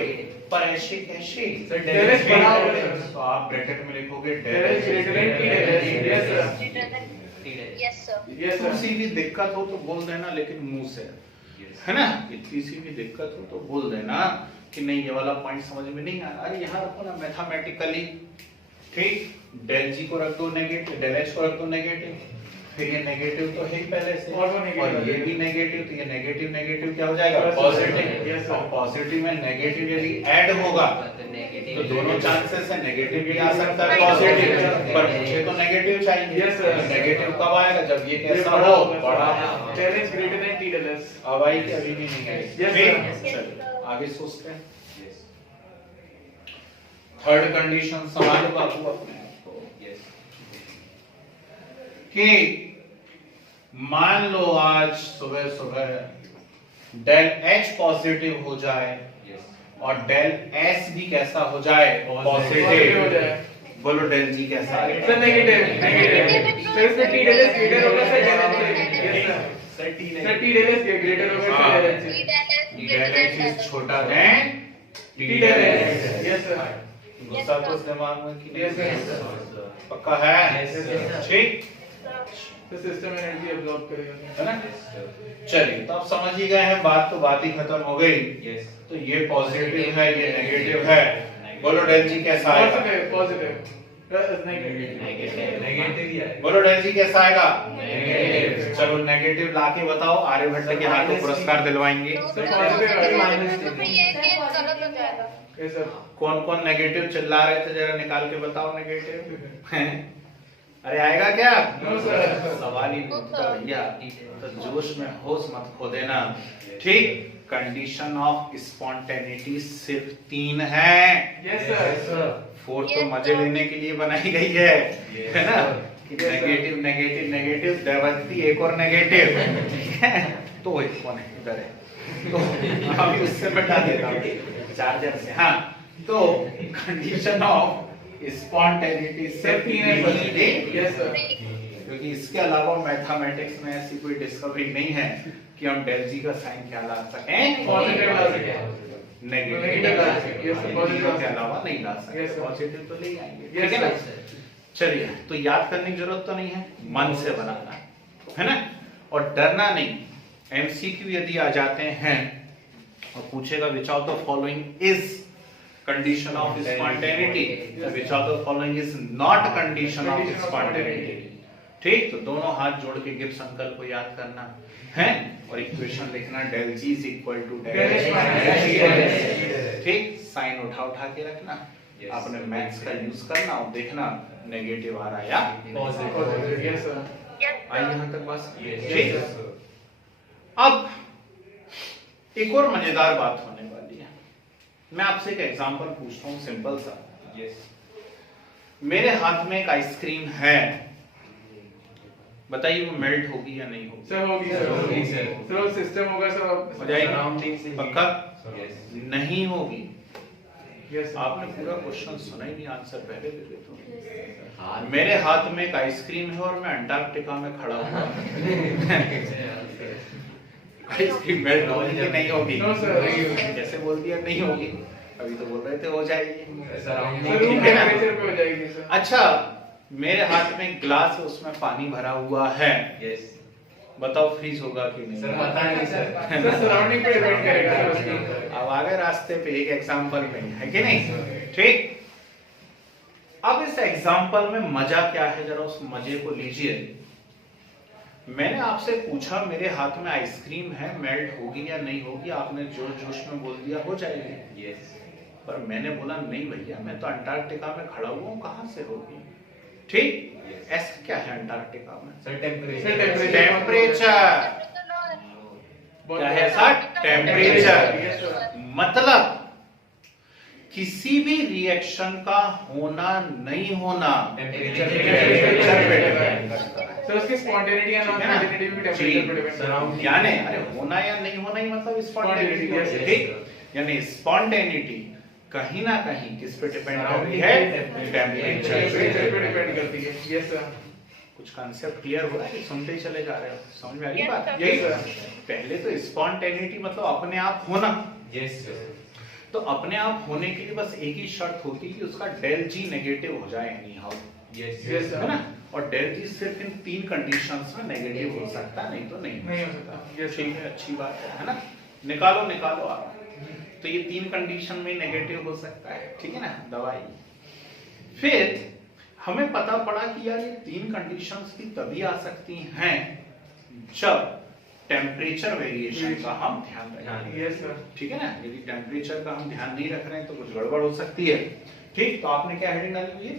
पर ऐसे कैसे? del S बना होगा सर। तो आप ब्रैकेट में लिखोगे del S greater than T del S। Yes sir. Yes sir. Yes थोड़ी सर। सी भी दिक्कत हो तो बोल देना, लेकिन मुंह से, है ना, इतनी सी भी दिक्कत हो तो बोल देना कि नहीं ये वाला पॉइंट समझ में नहीं आया, अरे यहाँ रखो ना मैथमेटिकली, ठीक। डेल जी को रख दो नेगेटिव, डेल एच को रख दो नेगेटिव, फिर ये नेगेटिव तो है ही पहले से, और वो negative और ये भी नेगेटिव, तो ये नेगेटिव नेगेटिव क्या हो जाएगा? Yes, positive. yes, sir. और पॉजिटिव में नेगेटिव यदि ऐड होगा तो दोनों चांसेस है, नेगेटिव भी आ सकता है पॉजिटिव, पर मुझे तो नेगेटिव चाहिए। Yes, sir. नेगेटिव कब आएगा? जब ये कैसा हो, बड़ा। del S greater than T del S। अब आई कि अभी भी नहीं आई? Yes, ठीक? sir. चलिए आगे सोचते हैं। थर्ड कंडीशन संभालो बाबू अपने आप को, कि मान लो आज सुबह सुबह डेल एच पॉजिटिव हो जाए और डेल एस भी कैसा हो जाए? Positive हो पॉजिटिव। जाए। बोलो डेल जी कैसा आएगा? Sir negative. सर इसमें T del S greater होगा सर del H। यस सर। Sir T del S greater होगा हाँ। Sir del H। Del H is छोटा than T del S। Yes sir. गुस्सा तो उस दिमाग में कि यस नहीं? सर। पक्का है? Yes, sir. ठीक तो सिस्टम एनर्जी अब्सॉर्ब करेगा। है ना? चलिए तो आप समझ ही गए हैं, बात तो बात ही खत्म हो गई। तो ये पॉजिटिव है, ये नेगेटिव है, बोलो डेल जी कैसा आएगा? पॉजिटिव। नेगेटिव। बोलो डेल जी कैसा आएगा? Negative. चलो नेगेटिव लाके बताओ, आर्यभट्ट के हाथों पुरस्कार दिलवाएंगे। सर पॉजिटिव है माइनस तो फिर ये केस गलत हो जाएगा। Yes sir. कौन कौन नेगेटिव चिल्ला रहे थे, जरा निकाल के बताओ नेगेटिव। अरे आएगा क्या? No sir. सवाल ही नहीं उठता भैया, तो जोश में होश मत खो देना, ठीक। कंडीशन ऑफ स्पॉन्टेनिटी सिर्फ 3 है। Yes sir. फोर्थ तो मजे लेने के लिए बनाई गई है ना? नेगेटिव नेगेटिव नेगेटिव, देवंती एक और नेगेटिव, तो एक कौन है इधर है, तो अभी उससे बता देता हूँ चार्जर से। हाँ, तो कंडीशन ऑफ स्पॉन्टेनिटी सिर्फ 3 है। Yes sir. क्योंकि इसके अलावा मैथमेटिक्स में ऐसी कोई डिस्कवरी नहीं है कि हम डेल जी का साइन क्या ला सकें। पॉजिटिव ला सकें। नेगेटिव ला सकते, yes, positive के अलावा नहीं ला सकते, Yes, sir. पॉजिटिव तो ले आएंगे, Yes, ठीक है ना? sir. चलिए, तो याद करने की जरूरत तो नहीं है, मन से बनाना है ना, और डरना नहीं। एमसीक्यू यदि आ जाते हैं और पूछेगा विच of the following is condition of spontaneity, which of the following is not condition of spontaneity, ठीक, तो दोनों हाथ जोड़ के गिब्स अंकल को याद करना है और इक्वेशन लिखना del G is equal to del H, ठीक, साइन उठा के रखना, आपने मैथ्स का यूज करना और देखना नेगेटिव आ रहा है या Positive, yes, sir. Yes, आई sir. यहाँ तक बस Yes, ठीक। अब एक और मजेदार बात होने वाली है, मैं आपसे एक एग्जांपल पूछता हूँ सिंपल सा। मेरे हाथ में एक आइसक्रीम है, बताइए वो मेल्ट होगी या नहीं होगी? सर होगी सर, होगी, सर। सर वो सिस्टम होगा सर, हो जाएगी पक्का? नहीं होगी। यस आपने पूरा क्वेश्चन सुना ही नहीं, आंसर पहले दे देता हूँ। मेरे हाथ में एक आइसक्रीम है और मैं अंटार्कटिका में खड़ा हुआ आइसक्रीम मेल्ट होगी कि नहीं होगी? नो सर, जैसे बोल दिया नहीं होगी, अभी तो बोल रहे थे हो जाएगी। सर रूम ठीक है ना? टेंपरेचर पे हो जाएगी सर। अच्छा, मेरे हाथ में ग्लास है, उसमें पानी भरा हुआ है, बताओ फ्रीज होगा कि नहीं? सर सराउंडिंग पे डिपेंड करेगा सर उसकी। अब आ गए रास्ते पे एक एग्जांपल में, है कि नहीं? ठीक, अब इस एग्जांपल में मजा क्या है, जरा उस मजे को लीजिए। मैंने आपसे पूछा मेरे हाथ में आइसक्रीम है, मेल्ट होगी या नहीं होगी, आपने जोश जोश में बोल दिया हो जाएगी। पर मैंने बोला नहीं भैया, मैं तो अंटार्कटिका में खड़ा हुआ हूँ, कहां से होगी? ठीक, ऐसा क्या है अंटार्कटिका में? टेम्परेचर। क्या है ऐसा? टेम्परेचर। मतलब किसी भी रिएक्शन का होना नहीं होना टेम्परेचर पे डिपेंड करता है। सर उसकी स्पॉन्टेनिटी या नॉन स्पॉन्टेनिटी भी टेंपरेचर पे डिपेंड करता है। यानी अरे होना या नहीं होना ही मतलब स्पॉन्टेनिटी, Spontaneity, yes, ठीक, यानी स्पॉन्टेनिटी कहीं ना कहीं किस पे डिपेंड कर रही है? टेम्परेचर पे पे। डिपेंड करती है। Yes sir. कुछ कंसेप्ट क्लियर हो रहा है, सुनते ही चले जा रहे हो, समझ में आ रही Yes, बात? sir. यही Yes, पहले तो स्पॉन्टेनिटी मतलब अपने आप होना, तो अपने आप होने के लिए बस एक ही शर्त होती है कि उसका del G नेगेटिव हो जाए एनी हाउ, यस है सर। ना? और del G सिर्फ इन 3 कंडीशंस में नेगेटिव हो सकता है, नहीं तो नहीं नहीं हो सकता। यस ठीक है, अच्छी बात है ना? निकालो आप, तो ये 3 कंडीशन में नेगेटिव हो सकता है, ठीक है ना? दवाई, फिर हमें पता पड़ा कि यार ये 3 कंडीशंस भी तभी आ सकती हैं जब टेम्परेचर वेरिएशन का हम ध्यान रखें। Yes sir. ठीक है ना? यदि टेम्परेचर का हम ध्यान नहीं रख रहे हैं तो कुछ गड़बड़ हो सकती है। ठीक, तो आपने क्या हेडिंग डाली हुई है?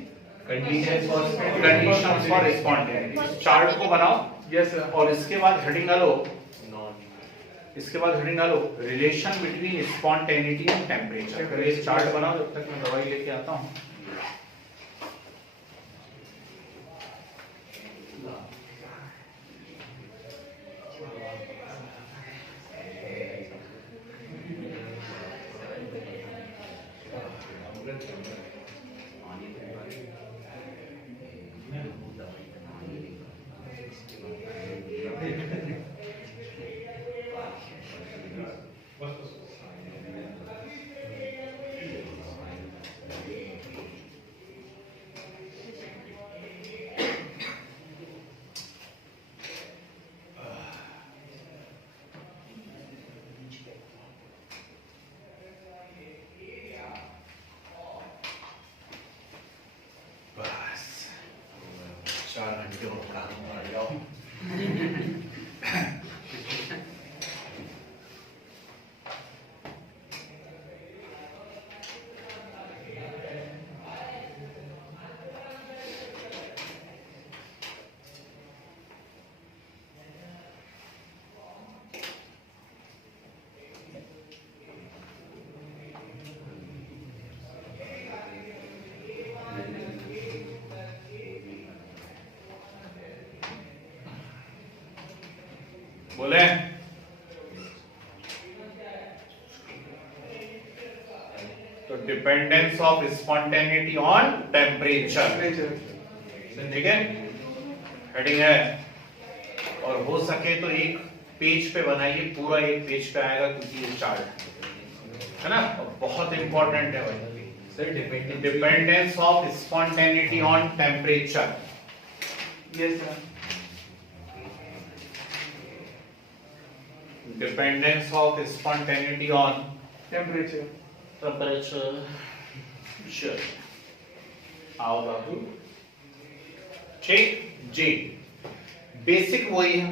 Conditions for spontaneity. चार्ट को बनाओ, यस सर। और इसके बाद हेडिंग डालो, relation between spontaneity and temperature. इस चार्ट बनाओ जब तक मैं दवाई लेके आता हूँ। बस 4 घंटे और काम कर जाओ। बोले तो dependence of spontaneity on temperature, ठीक है, हेडिंग है। और हो सके तो एक पेज पे बनाइए, पूरा एक पेज पे आएगा क्योंकि ये चार्ट है ना, बहुत इंपॉर्टेंट है भाई। Sir dependence dependence of spontaneity on temperature. Yes sir. Dependence of spontaneity on temperature. Temperature. चल आओ बाबू, ठीक जी। बेसिक वही है,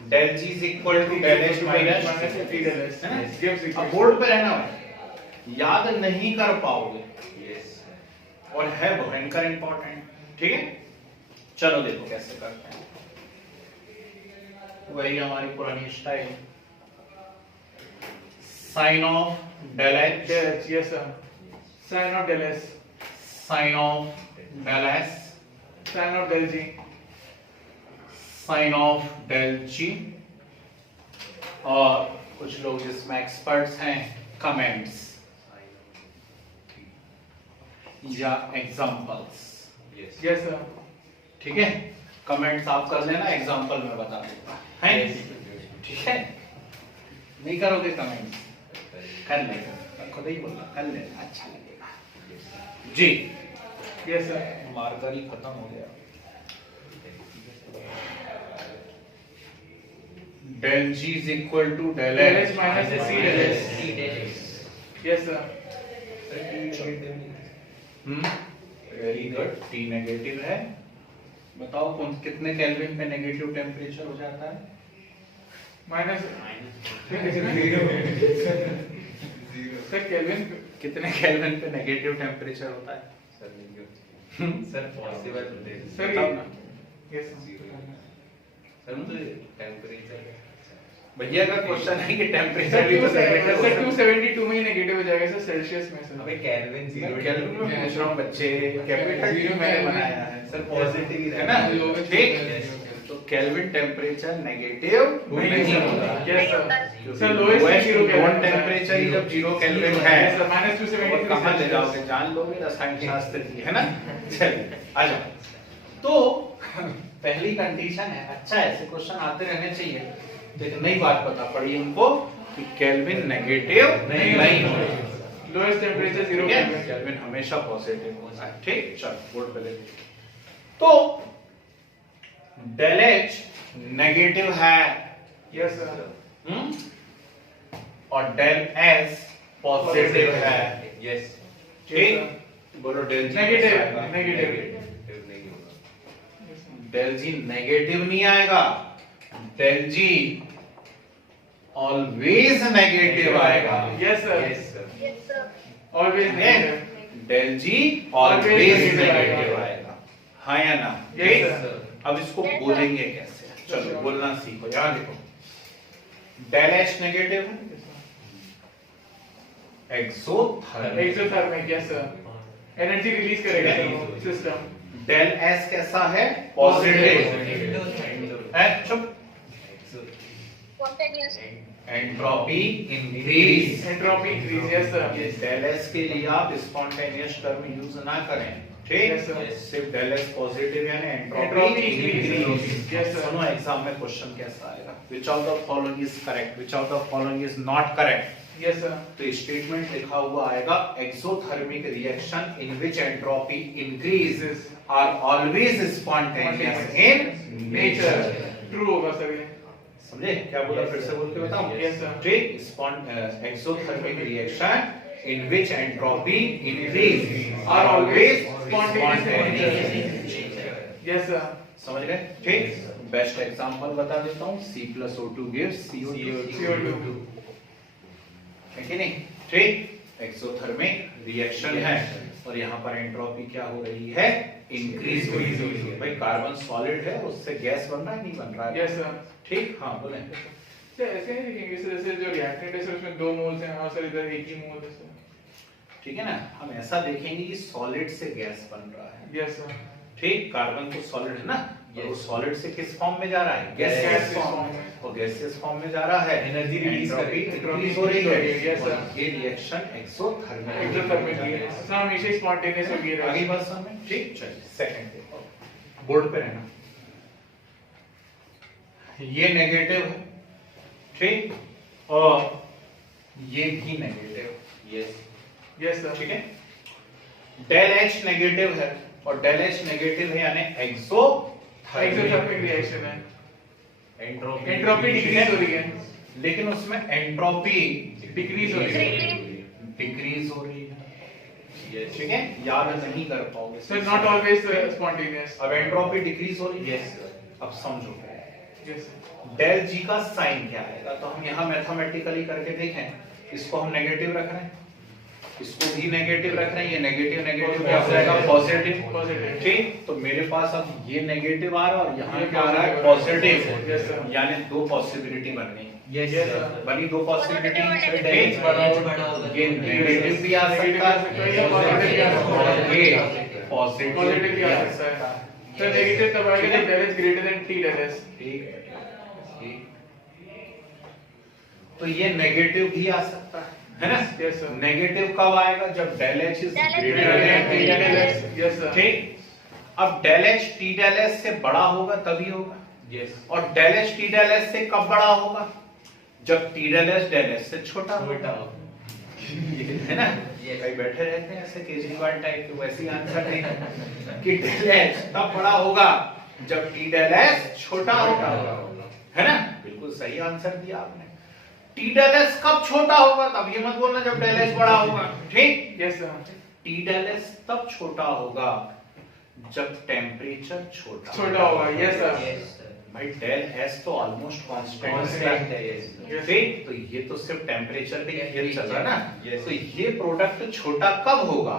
del G is equal to del H minus T del S है ना? गिव्स अब इक्वल बोर्ड पे रहना है, याद नहीं कर पाओगे यस और है भयंकर इंपॉर्टेंट, ठीक है। चलो देखो कैसे करते हैं, वही हमारी पुरानी style, sign of del H, del H. Yes sir. Sign of del S, sign of del S, sign of del G, sign of del G, और कुछ लोग जिसमें एक्सपर्ट्स हैं कमेंट्स या एग्जांपल्स, यस यस सर। ठीक है। Comments आप कर लेना, एग्जांपल में बता दूंगा, है ठीक है। नहीं करोगे कमेंट्स, कर लेना, खुद ही बोलना, कर लेना, अच्छा लगेगा जी। Yes sir. मार्कर ही खत्म हो गया। Del G is equal to del del H H minus C del S. Yes sir. Very good. T negative है, बताओ कौन कितने केल्विन पे नेगेटिव टेम्परेचर हो जाता है? माइनस सर केल्विन कितने केल्विन पे नेगेटिव टेम्परेचर होता है? सर पॉसिबल सर बताओ ना। यस सर तो टेम्परेचर भैया का क्वेश्चन है कि टेम्परेचर भी तो नेगेटिव सर होता है। 272 में ही नेगेटिव हो जाएगा सर, सेल्सियस में सर। अबे केल्विन मैं 0 केल्विन में पूछ रहा हूँ बच्चे, कैपिटल टी मैंने बनाया है सर पॉजिटिव ही है ना, रहना। ठीक। तो केल्विन टेम्परेचर नेगेटिव नहीं होगा। Yes sir. क्योंकि sir lowest lowest zero known temperature ही जब 0 केल्विन है, यस सर माइनस और 273 कहाँ ले जाओगे, जान लोगे रसायन शास्त्र की, है ना। चलिए आ जाओ। तो पहली कंडीशन है, अच्छा ऐसे क्वेश्चन आते रहने चाहिए, लेकिन नई बात पता पड़ी हमको कि केल्विन नेगेटिव नहीं होगा। लोएस्ट टेम्परेचर 0 ठीक है? केल्विन। केल्विन हमेशा पॉजिटिव होता है, ठीक। चल बोर्ड पे लिख। तो डेल एच नेगेटिव है, यस सर। और डेल एस पॉजिटिव है, यस ठीक। बोलो डेल जी नेगेटिव कैसा आएगा? नेगेटिव। नहीं होगा। डेल जी नेगेटिव नहीं आएगा, डेल जी ऑलवेज नेगेटिव आएगा। Yes sir. Yes sir Yes, sir. Always negative. Del G always negative negative आएगा। आएगा, हाँ या ना? Yes, ठीक? sir. अब इसको बोलेंगे कैसे, चलो बोलना सीखो। यहाँ देखो, डेल एच नेगेटिव है, exothermic, exothermic. Yes sir. Energy release करेगा सर सिस्टम। डेल एस कैसा है? पॉजिटिव है, चुप। Spontaneous. Entropy increase, entropy increase. Yes sir. Del S के लिए आप स्पॉन्टेनियस टर्म यूज ना करें, ठीक। Yes, sir. सिर्फ डेल एस पॉजिटिव यानी Entropy entropy increase. Increase. Yes, sir. सुनो एग्जाम में क्वेश्चन कैसा आएगा, which of the following is correct, which of the following is not correct. Yes sir. तो स्टेटमेंट लिखा हुआ आएगा, exothermic reaction in which entropy increases are always spontaneous in nature. True होगा sir ये। समझे क्या बोला, फिर से बोल के बताऊं? Yes, sir. ठीक। Exothermic reaction in which entropy increase Are are always spontaneous spontaneous in in nature. Yes sir. समझ गए, ठीक। बेस्ट एग्जांपल बता देता हूँ, C+O2 gives CO2, CO2 है कि नहीं, ठीक। एक्सोथर्मिक रिएक्शन है और यहाँ पर एंट्रोपी क्या हो रही है, इंक्रीज हो रही है। भाई कार्बन सॉलिड है, उससे गैस बन रहा है, नहीं बन रहा है? Yes sir. ठीक, हाँ बोले। सर ऐसे नहीं लिखेंगे सर, जैसे जो रिएक्टेंट है सर उसमें 2 मोल्स हैं और सर इधर 1 ही मोल है सर। ठीक है ना, हम ऐसा देखेंगे कि सॉलिड से गैस बन रहा है, यस सर। ठीक। कार्बन तो सॉलिड है ना, Yes. वो सॉलिड से किस फॉर्म में जा रहा है, गैसियस Gaseous फॉर्म form में। में। और गैसियस फॉर्म में जा रहा है, Energy release एंट्रोपी करेगा। इंक्रीज हो रही है। Yes, sir. और ये रिएक्शन एक्सोथर्मिक एक्सोथर्मिक है सर, हमेशा स्पॉन्टेनियस होगी ये आगे reaction। बात समझ, ठीक। चलिए सेकंड देखो, बोर्ड पे रहना। ये नेगेटिव है, ठीक, और ये भी नेगेटिव, Yes. Yes sir. ठीक है, डेल एच नेगेटिव है और डेल एच नेगेटिव है यानी एक्सोथर्मिक रिएक्शन है, एंट्रोपी एंट्रोपी डिक्रीज हो रही है, लेकिन उसमें एंट्रोपी डिक्रीज हो रही है। डिक्रीज हो रही है। Yes. ठीक है, याद नहीं कर पाओगे। So not always spontaneous. अब एंट्रोपी डिक्रीज हो रही है। Yes, sir. अब समझो Yes sir. डेल जी का साइन क्या आएगा, तो हम यहाँ मैथमेटिकली करके देखें। इसको हम नेगेटिव रख रहे हैं, इसको भी नेगेटिव रख रहे हैं, ये नेगेटिव नेगेटिव क्या हो जाएगा पॉजिटिव। Positive. ठीक, तो मेरे पास अब ये नेगेटिव आ रहा है और यहाँ क्या आ रहा है पॉजिटिव, Yes, sir. यानी दो पॉसिबिलिटी बन गई। Yes, Yes, sir. sir. बनी दो पॉसिबिलिटी। Positive H ठीक, बड़ा होगा। ये नेगेटिव भी आ सकता है, ये positive भी आ सकता है। और ये पॉजिटिव पॉजिटिव भी आ सकता है। तो नेगेटिव तब आएगा जब del is greater than T del S. ठीक, ठीक। तो ये नेगेटिव भी आ सकता है ना? Yes, sir. नेगेटिव कब आएगा, जब del H is Del H greater than T del S. Yes sir. ठीक, अब del H T del S से बड़ा होगा तभी होगा, Yes. और del H T del S से कब बड़ा होगा, जब टी डेल एस से छोटा होगा, छोटा होगा। है ना? Yes. कई बैठे रहते हैं ऐसे केजरीवाल टाइप के, वैसे ही आंसर नहीं कि डेल एच तब बड़ा होगा जब टी डेल एस छोटा होगा, है ना? बिल्कुल सही आंसर दिया आपने। टी डेल एस कब छोटा होगा, तब ये मत बोलना जब डेल एच बड़ा होगा। ठीक, yes sir. T del S तब छोटा होगा जब टेम्परेचर छोटा होगा। Yes sir. Yes, sir. भाई डेल एस तो ऑलमोस्ट कांस्टेंट Constant है, yes, sir. Yes. ठीक, तो ये तो सिर्फ टेम्परेचर पे खेल चल रहा है ना। Yes. तो ये प्रोडक्ट छोटा कब होगा,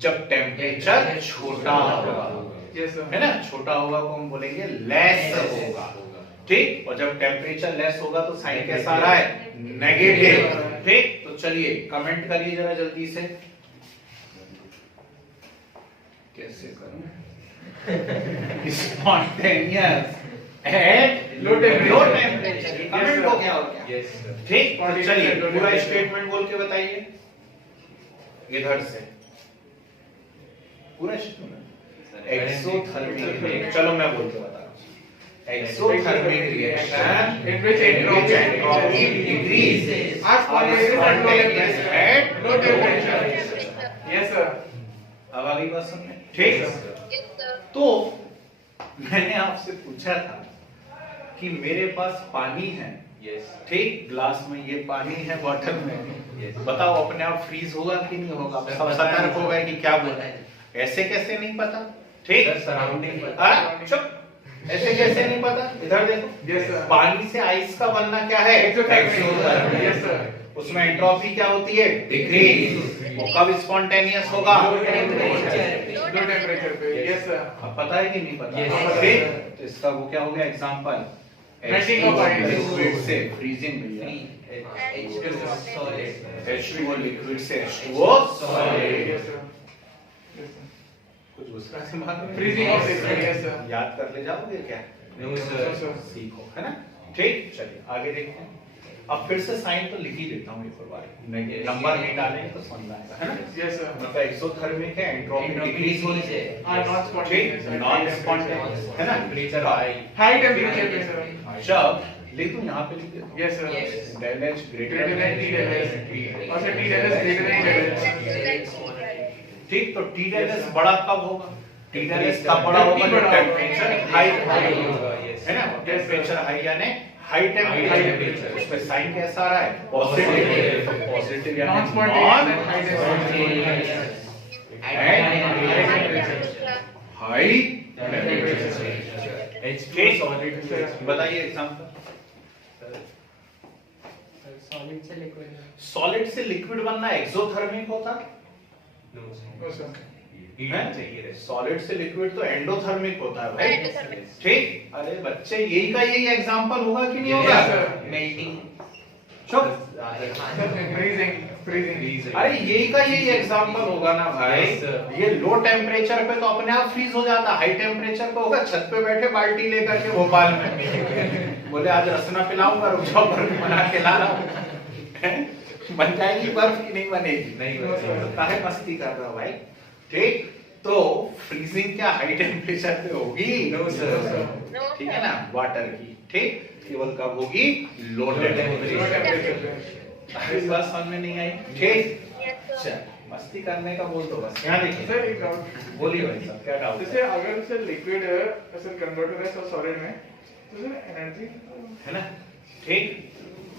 जब टेम्परेचर छोटा होगा, यस सर। है ना? छोटा होगा को हम बोलेंगे लेस होगा। ठीक, और जब टेम्परेचर लेस होगा तो साइन कैसा आ रहा है, नेगेटिव। ठीक, तो चलिए कमेंट करिए जरा जल्दी से। कैसे करूं? Spontaneous at low temperature, comment को क्या हो गया? Yes, sir. ठीक, तो चलिए लो पूरा टेम्परेचर। स्टेटमेंट बोल के बताइए इधर से पूरा एक्सोथर्मिक। चलो मैं बोल के बता रहा हूं। Exothermic reaction In which entropy decreases as spontaneous at low temperature. Yes sir. अब आ गई बात समझ? ठीक, Yes, sir. तो मैंने आपसे पूछा था कि मेरे पास पानी है, Yes. ठीक, ग्लास में ये पानी है बॉटल में, Yes. बताओ अपने आप फ्रीज होगा कि नहीं होगा? सर, सब पता सतर्क नहीं। हो गए कि क्या बोल रहे हैं। ऐसे कैसे नहीं पता? ठीक, Sir, surrounding पता। हाँ, चुप, ऐसे कैसे नहीं पता? इधर देखो, Yes, sir. पानी से आइस का बनना क्या है, Exothermic. Yes, sir. उसमें एंट्रोपी क्या होती है, डिक्रीज। वो कब स्पॉन्टेनियस होगा, लो टेम्परेचर पे। Yes sir. अब पता है कि नहीं पता? Yes, sir. ठीक, तो इसका वो क्या हो गया example, Melting of ice. Liquid से फ्रीजिंग भैया, H2O solid. H2O लिक्विड से H2O solid. Yes sir. Yes sir. कुछ दूसरा दिमाग में Freezing of liquid. Yes sir. याद कर ले जाओगे क्या? No, No, sir. sir. सीखो, है ना? ठीक, चलिए आगे देखते हैं। अब फिर से साइन तो लिख ही देता हूँ एक और बार, नंबर नहीं डालेंगे तो समझ आएगा, है ना? Yes sir. मतलब एक्सोथर्मिक है, एंट्रोपी Entropy डिक्रीज हो decrease है। Are not spontaneous. ठीक, नॉन स्पॉन्टेनियस, है ना? Temperature high. हाई टेम्परेचर पे सर। जब लिख दूं यहाँ पे लिख देता हूँ, yes sir. Yes. Del H greater than T del S. और sir T del S greater than del S. ठीक, तो T del S Yes, sir. बड़ा कब होगा, टी डेल एस कब बड़ा होगा, जब टेम्परेचर हाई होगा, yes. है ना? टेम्परेचर हाई यानी हाई High टेम्परेचर, temperature. उसमें साइन कैसा आ रहा है, पॉजिटिव। पॉजिटिव यानी non spontaneous non high high temperature. H2O solid. बताइए एग्जांपल। सॉलिड से लिक्विड सॉलिड से लिक्विड बनना एक्सोथर्मिक होता No, sir. No sir. Heat है? चाहिए रहता। सॉलिड से लिक्विड तो एंडोथर्मिक होता है भाई। Endothermic. ठीक, अरे बच्चे यही का यही एग्जांपल होगा कि नहीं होगा? Yes, sir. Melting. चुप, फ्रीजिंग फ्रीजिंग। अरे यही का यही एग्जांपल होगा ना भाई। Yes, sir. ये लो टेम्परेचर पे तो अपने आप फ्रीज हो जाता, हाई टेम्परेचर पे होगा, छत पे बैठे बाल्टी लेकर के भोपाल में बोले आज रसना पिलाऊंगा, रुक जाओ बर्फ बना के ला रहा हूं। बन जाएगी बर्फ की नहीं बनेगी? नहीं No, sir. बनेगी। काहे मस्ती कर रहा भाई। ठीक, तो फ्रीजिंग क्या हाई टेम्परेचर पे होगी? No, sir. No, ठीक sir. है ना, वाटर की। ठीक, केवल कब होगी, लो लो टेम्परेचर। टेम्परेचर। इस बात समझ में नहीं आई? ठीक, Yes, sir. चल मस्ती करने का बोल दो बस। यहाँ देखिए सर एक डाउट, बोलिए भाई साहब क्या डाउट जैसे अगर सर लिक्विड सर कन्वर्ट हो रहा है सॉलिड में, तो सर एनर्जी है ना? ठीक,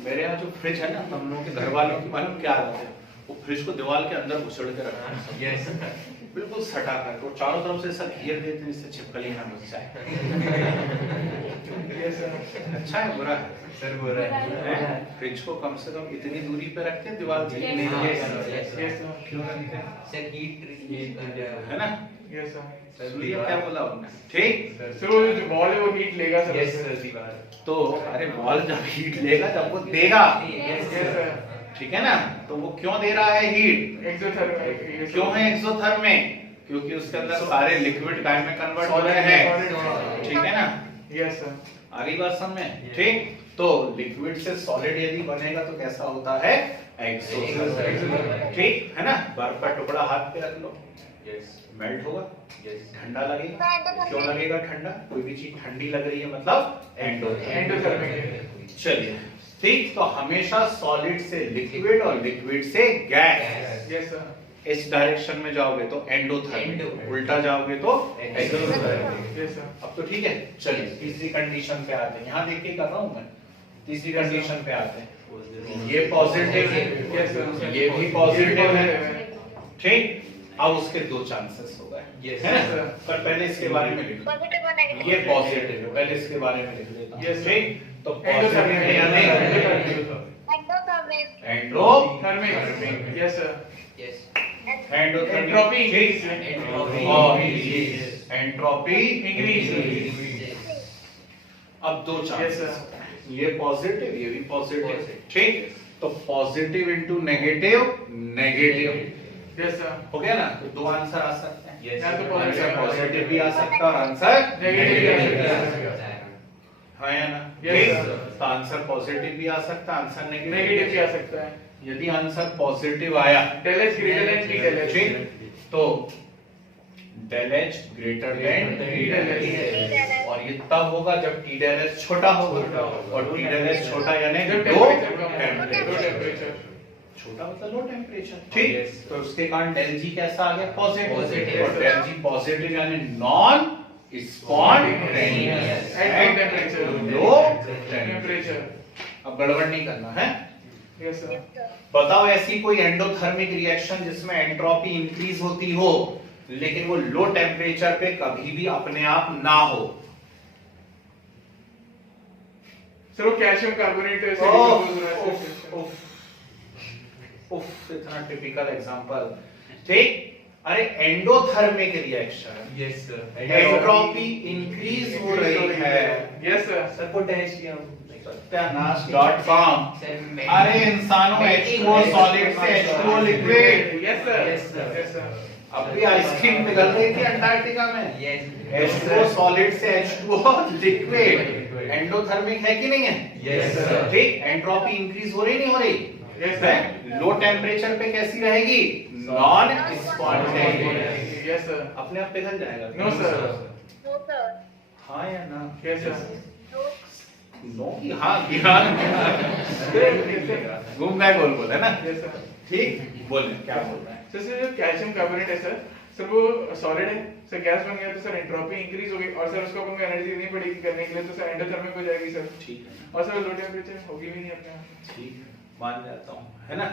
मेरे यहाँ जो फ्रिज है ना, हम लोगों के घर वालों की मालूम क्या आदत है, वो फ्रिज को दीवार के अंदर घुसड़ के रखना है। Yes. बिल्कुल सटा कर, वो चारों तरफ से ऐसा घेर देते हैं इससे छिपकली ना घुस जाए। अच्छा है बुरा है? Sir बोल रहा है। हैं? फ्रिज को कम से कम इतनी दूरी पे रखते हैं दीवार से, Yes. नहीं हाँ, है? yes, yes. क्यों रखते हैं? Sir heat है ना? Yes sir. सुनिए क्या बोला उन्होंने, ठीक? सर वो जो बॉल है वो हीट लेगा सर। Yes sir दीवार। तो अरे बॉल जब हीट लेगा तब वो देगा, Yes यस सर। ठीक है ना? तो वो क्यों दे रहा है हीट? एक्सोथर्मिक क्यों है एक्सोथर्मिक? क्योंकि उसके अंदर सारे लिक्विड गाय में कन्वर्ट हो रहे हैं, ठीक है ना? Yes sir. आगे बात समझ में, ठीक? तो लिक्विड से सॉलिड यदि बनेगा तो कैसा होता है? एक्सोथर्मिक, ठीक है ना? बर्फ का टुकड़ा हाथ पे रख लो, Yes. मेल्ट होगा, Yes. ठंडा लगेगा। क्यों लगेगा ठंडा? कोई भी चीज ठंडी लग रही है मतलब एंडोथर्मिक। चलिए, ठीक, तो हमेशा सॉलिड से लिक्विड और लिक्विड से गैस, यस सर। इस डायरेक्शन में जाओगे तो एंडोथर्मिक, उल्टा जाओगे तो एक्सोथर्मिक। Yes sir. अब तो ठीक है, चलिए तीसरी कंडीशन पे आते हैं। यहाँ देख के कर रहा हूँ मैं, तीसरी कंडीशन पे आते हैं। ये पॉजिटिव है, यस सर। ये भी पॉजिटिव है, ठीक? अब उसके दो चांसेस हो गए, Yes, है ना? sir. पर पहले इसके बारे में लिख लो। Positive और negative. ये पॉजिटिव है, पहले इसके बारे में लिख लेता हूँ। Yes, sir. ठीक, तो पॉजिटिव है या नहीं? Endothermic. Endothermic, yes sir. Yes. Endothermic, entropy ठीक? Entropy. और Yes. Entropy increase. अब दो Yes, चांसेस sir. होते हैं, ये पॉजिटिव ये भी पॉजिटिव, Positive. ठीक? तो positive into negative, negative yes sir. हो गया ना? तो दो आंसर आ सकते हैं, Yes. या तो आंसर पॉजिटिव भी आ सकता है और आंसर नेगेटिव भी आ सकता है। हाँ या ना? Yes, ठीक? sir. तो आंसर पॉजिटिव भी आ सकता है, आंसर नेगेटिव नेगेटिव भी आ सकता है। यदि आंसर पॉजिटिव आया, del H greater than T del H. ठीक, तो del H greater than T del H। और ये तब होगा जब टी डेल एच छोटा होगा, और टी डेल एच छोटा यानी जब लो टेम्परेचर कम टेम्परेचर, लो टेम्परेचर। छोटा मतलब लो टेम्परेचर, ठीक? Yes. तो उसके कारण डेल जी कैसा आ गया? Positive, Positive. और डेल जी पॉजिटिव यानी non spontaneous At low temperature. Low temperature. अब गड़बड़ नहीं करना है। Yes sir. बताओ ऐसी कोई एंडोथर्मिक रिएक्शन जिसमें एंट्रोपी इंक्रीज होती हो लेकिन वो लो टेम्परेचर पे कभी भी अपने आप ना हो। सर वो कैल्शियम कार्बोनेट से उफ, डिकम्पोज हो रहा है। उफ, उफ, इतना टिपिकल एग्जांपल, ठीक? अरे endothermic reaction, Yes sir. Entropy increase हो रही है। Yes sir. Sir potassium. सत्यानाश.com। अरे इंसानों H2O सॉलिड से H2O liquid, yes sir. Yes, sir. Yes sir. अब भी आइसक्रीम पिघल रही थी अंटार्कटिका में। Yes. H2O सॉलिड से H2O लिक्विड, एंडोथर्मिक है कि नहीं है? Yes sir. ठीक, एंट्रोपी इंक्रीज हो रही नहीं हो रही? Yes sir. लो टेम्परेचर पे कैसी रहेगी? Non spontaneous, yes sir. अपने आप पिघल जाएगा। No sir. No, sir. हाँ या ना? Yes sir. No. नो की हाँ की हाँ घूम गए गोल गोल, है ना? Yes sir. ठीक, बोले क्या बोल रहे हैं? सर जो कैल्शियम कार्बोनेट है सर वो सॉलिड है सर, गैस बन गया तो सर एंट्रोपी इंक्रीज हो गई और सर उसको हमको एनर्जी देनी पड़ेगी करने के लिए, तो सर एंडोथर्मिक हो जाएगी सर। ठीक है ना? और सर लो टेम्परेचर होगी भी नहीं अपने आप। ठीक है, मान जाता हूँ, है ना?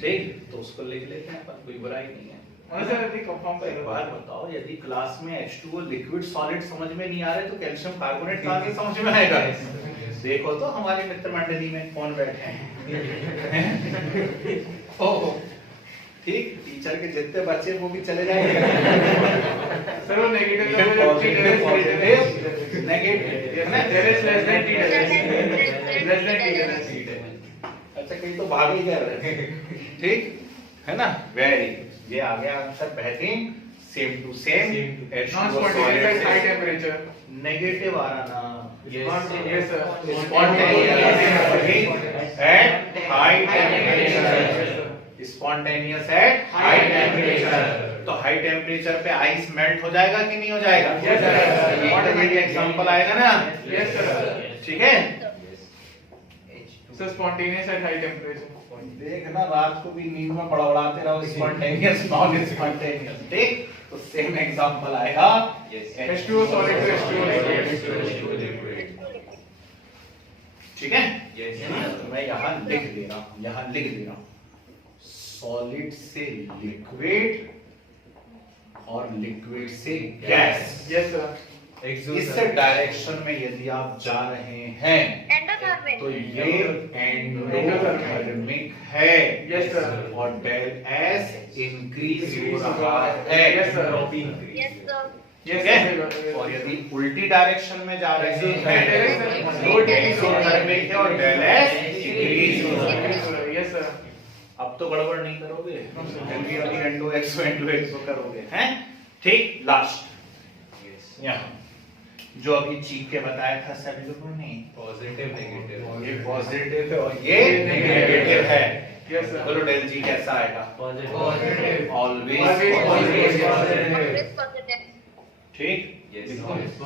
ठीक, तो उसको लिख लेते हैं अपन, कोई बुराई नहीं है। और सर यदि कंफर्म तो एक बात बताओ, यदि क्लास में H2O लिक्विड सॉलिड समझ में नहीं आ रहे तो कैल्शियम कार्बोनेट कहाँ से समझ में आएगा? देखो तो हमारे मित्र मंडली में कौन बैठे हैं। ओह, ठीक, टीचर के जितने बच्चे वो भी चले जाएंगे। सर वो नेगेटिव ये लेवल positive, negative, है ना? Less than T less than T. अच्छा, कहीं तो भाग ही कर रहे हैं। ठीक है ना? वेरी, ये आ गया आंसर बेहतरीन, same to same. Non spontaneous high temperature. Negative आ रहा ना? Yes sir. Spontaneous at high temperature, spontaneous at high temperature। तो हाई टेम्परेचर पे आइस मेल्ट हो जाएगा कि नहीं हो जाएगा? Yes, sir। ये एग्जांपल आएगा ना? Yes sir. ठीक है? Sir spontaneous at high temperature. देखना रात को भी नींद में बड़बड़ाते रहो स्पॉन्टेनियस नॉन स्पॉन्टेनियस देख तो सेम एग्जांपल आएगा H2O solid to H2O liquid. ठीक है तो मैं यहाँ लिख दे रहा हूँ सॉलिड से लिक्विड और लिक्विड से गैस Yes sir. इस डायरेक्शन में यदि आप जा रहे हैं एंडोथर्मिक तो ये एंडोथर्मिक है Yes sir. और डेल एस इंक्रीज हो रहा है Yes sir. Yes sir Yes ठीक है sir. और यदि उल्टी डायरेक्शन में जा रहे हैं Direction. तो एक्सोथर्मिक है और डेल एस इंक्रीज हो रहा है Yes sir. अब तो गड़बड़ नहीं करोगे अभी एंडो एक्सो करोगे हैं ठीक लास्ट यहाँ जो अभी चीख के बताया था सभी लोगों ने पॉजिटिव नेगेटिव ये पॉजिटिव है और ये नेगेटिव है Yes sir. बोलो डेल जी कैसा आएगा positive always Always positive positive ठीक yes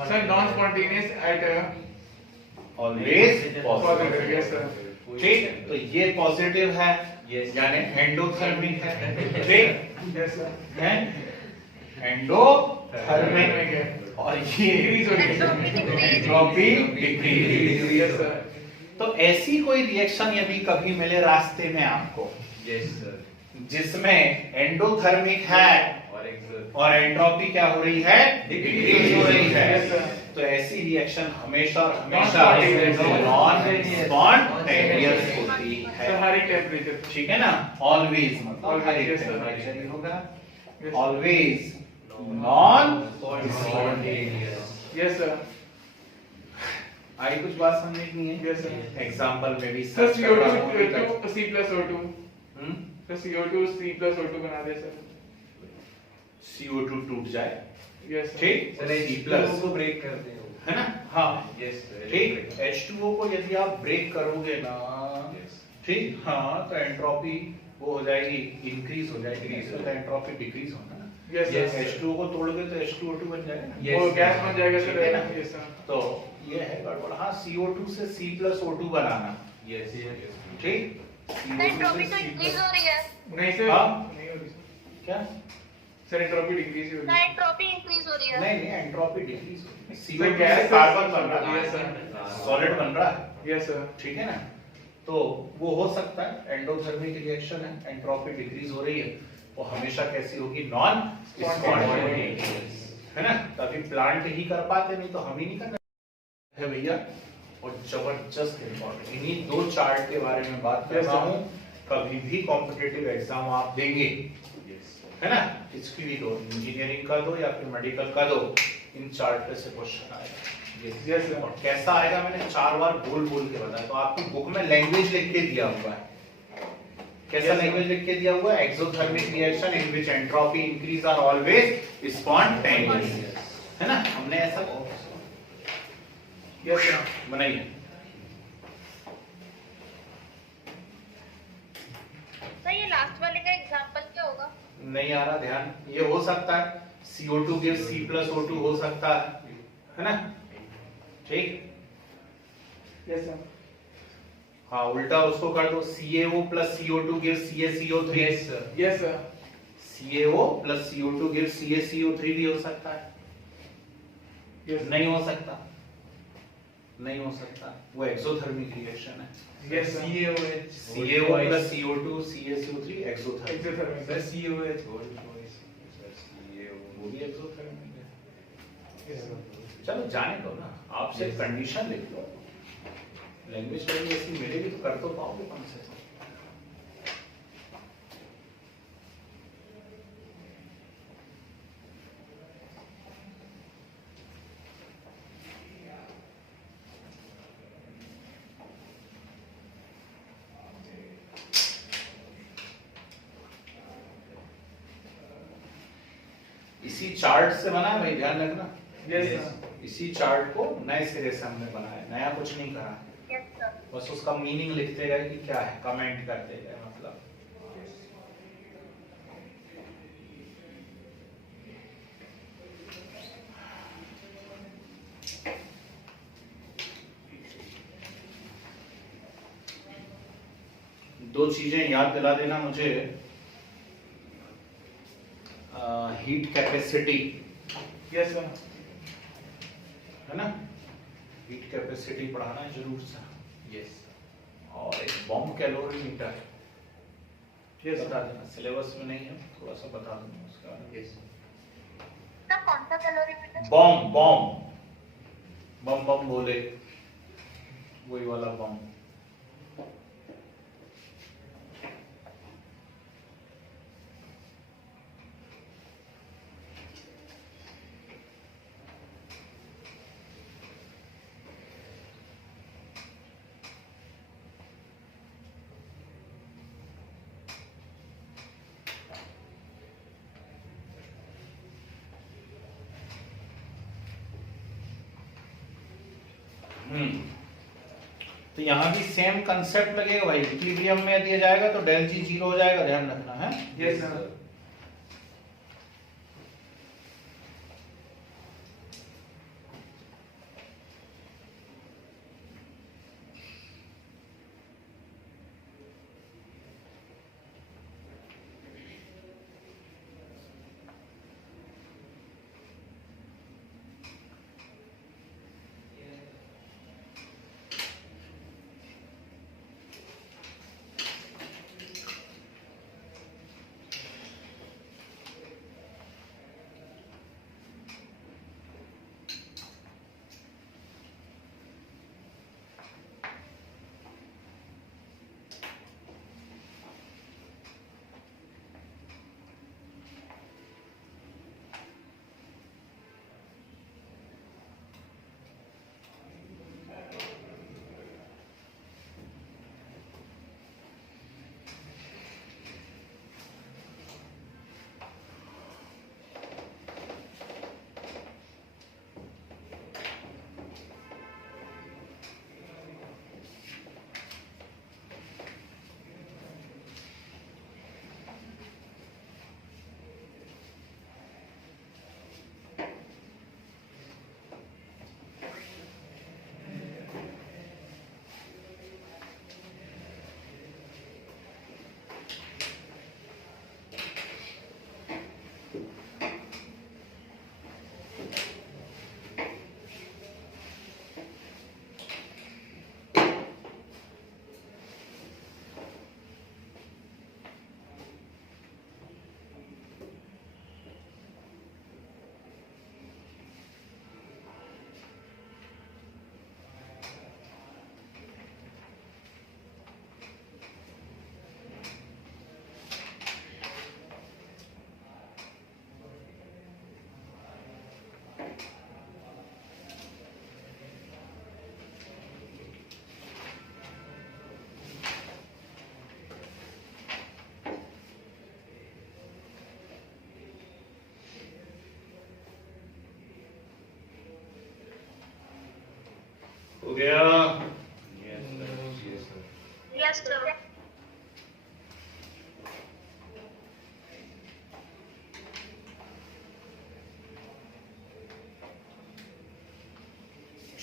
Sir, non-spontaneous at always positive. Positive Yes sir. ठीक तो ये पॉजिटिव है Yes. यानी एंडोथर्मिक है ठीक Yes sir. है एंडोथर्मिक है और ये एंट्रोपी डिक्रीज Yes sir. तो ऐसी कोई रिएक्शन यदि कभी मिले रास्ते में आपको यस सर जिसमें एंडोथर्मिक है और एक्सो और एंट्रोपी क्या हो रही है डिक्रीज हो रही है Yes, sir. तो ऐसी रिएक्शन हमेशा और हमेशा Non-spontaneous. नॉन स्पॉन्टेनियस होती Sir, है high temperature. ठीक है ना ऑलवेज मतलब Always, हर एक yes, sir. टेंपरेचर ही होगा Yes. Always non spontaneous Yes sir. आई कुछ बात समझनी है Yes sir. एग्जांपल में भी Sir, सर्च कर रहा हूं अभी CO2 तक। to C plus O2. Hmm? Sir, CO2 C plus O2 बना दे sir. CO2 टूट जाए Yes sir. ठीक सर C प्लस प्लस को ब्रेक करते हैं है ना हाँ यस सर ठीक H2O को यदि आप ब्रेक करोगे ना ठीक हाँ तो एंट्रोपी वो हो जाएगी इंक्रीज हो जाएगी तो एंट्रोपी डिक्रीज होना ना Yes sir. Yes, sir. H2O को तोड़ोगे तो H2O2 बन जाएगा ना Yes, वो sir. गैस बन जाएगा ठीक sir. है ना? Yes sir. तो ये है गड़बड़ हाँ CO2 से C plus O2 बनाना यस ठीक एंट्रोपी तो इंक्रीज हो रही है नहीं sir. हाँ? नहीं हो रही sir. क्या Sir, entropy decrease ही हो रही है. एंट्रोपी इंक्रीज हो रही है नहीं नहीं entropy decrease Sir, CO2 gas से is- कार्बन बन रहा Yes, sir. है सॉलिड बन रहा है Yes sir. ठीक है ना तो वो हो सकता है एंडोथर्मिक रिएक्शन है एंट्रोपी डिक्रीज हो रही है वो हमेशा कैसी होगी नॉन स्पॉन्टेनियस है ना तभी प्लांट ही कर पाते नहीं तो हम ही नहीं कर है भैया और जबरदस्त इंपॉर्टेंट इन्हीं दो चार्ट के बारे में बात कर Yes, रहा sir. हूँ कभी भी कॉम्पिटिटिव एग्जाम आप देंगे है ना इसकी भी दो इंजीनियरिंग का दो या फिर मेडिकल का दो इन चार्ट पे से क्वेश्चन आएगा Yes sir. और कैसा आएगा मैंने 4 बार बोल बोल के बताया तो आपकी बुक में लैंग्वेज लिख के दिया हुआ है कैसा Yes, sir. लैंग्वेज लिख के दिया हुआ है exothermic reaction in which entropy increase are always spontaneous है ना हमने ऐसा Yes sir. बनाइए सर ये लास्ट वाले का एग्जांपल क्या होगा नहीं आ रहा ध्यान ये हो सकता है CO2 gives C plus O2 हो सकता है ना ठीक Yes sir. हाँ उल्टा उसको कर दो CaO plus CO2 gives CaCO3 yes sir Yes sir. CaO plus CO2 gives CaCO3 भी हो सकता है Yes sir. नहीं हो सकता नहीं हो सकता वो एक्सोथर्मिक रिएक्शन है Yes sir. CaOH CaO plus CO2 CaCO3 exothermic Exothermic. Sir CaOH gold choice sir CaO वो भी एक्सोथर्मिक है Yes sir. चलो जाने दो ना आप सिर्फ कंडीशन लिख लो लैंग्वेज कभी ऐसी मिलेगी तो कर तो पाओगे कम से कम इसी चार्ट से बना है भाई ध्यान रखना Yes sir. इसी चार्ट को नए सिरे से हमने बनाया नया कुछ नहीं करा यस सर बस उसका मीनिंग लिखते गए कि क्या है कमेंट करते गए मतलब दो चीजें याद दिला देना मुझे, हीट कैपेसिटी यस सर। है ना, हीट कैपेसिटी पढ़ाना है जरूर सा, Yes. और एक बॉम्ब कैलोरीमीटर यस बता देना, सिलेबस में नहीं है, थोड़ा सा बता दूंगा उसका। Yes. सर कौन सा कैलोरीमीटर? बॉम्ब बॉम्ब बम बम बोले, वही वाला बॉम्ब। तो यहाँ भी सेम कंसेप्ट लगेगा भाई, इक्विलिब्रियम में दिया जाएगा तो डेल जी 0 हो जाएगा, ध्यान रखना है। Yes sir. हो गया। Yes, sir. Yes, sir. Yes sir.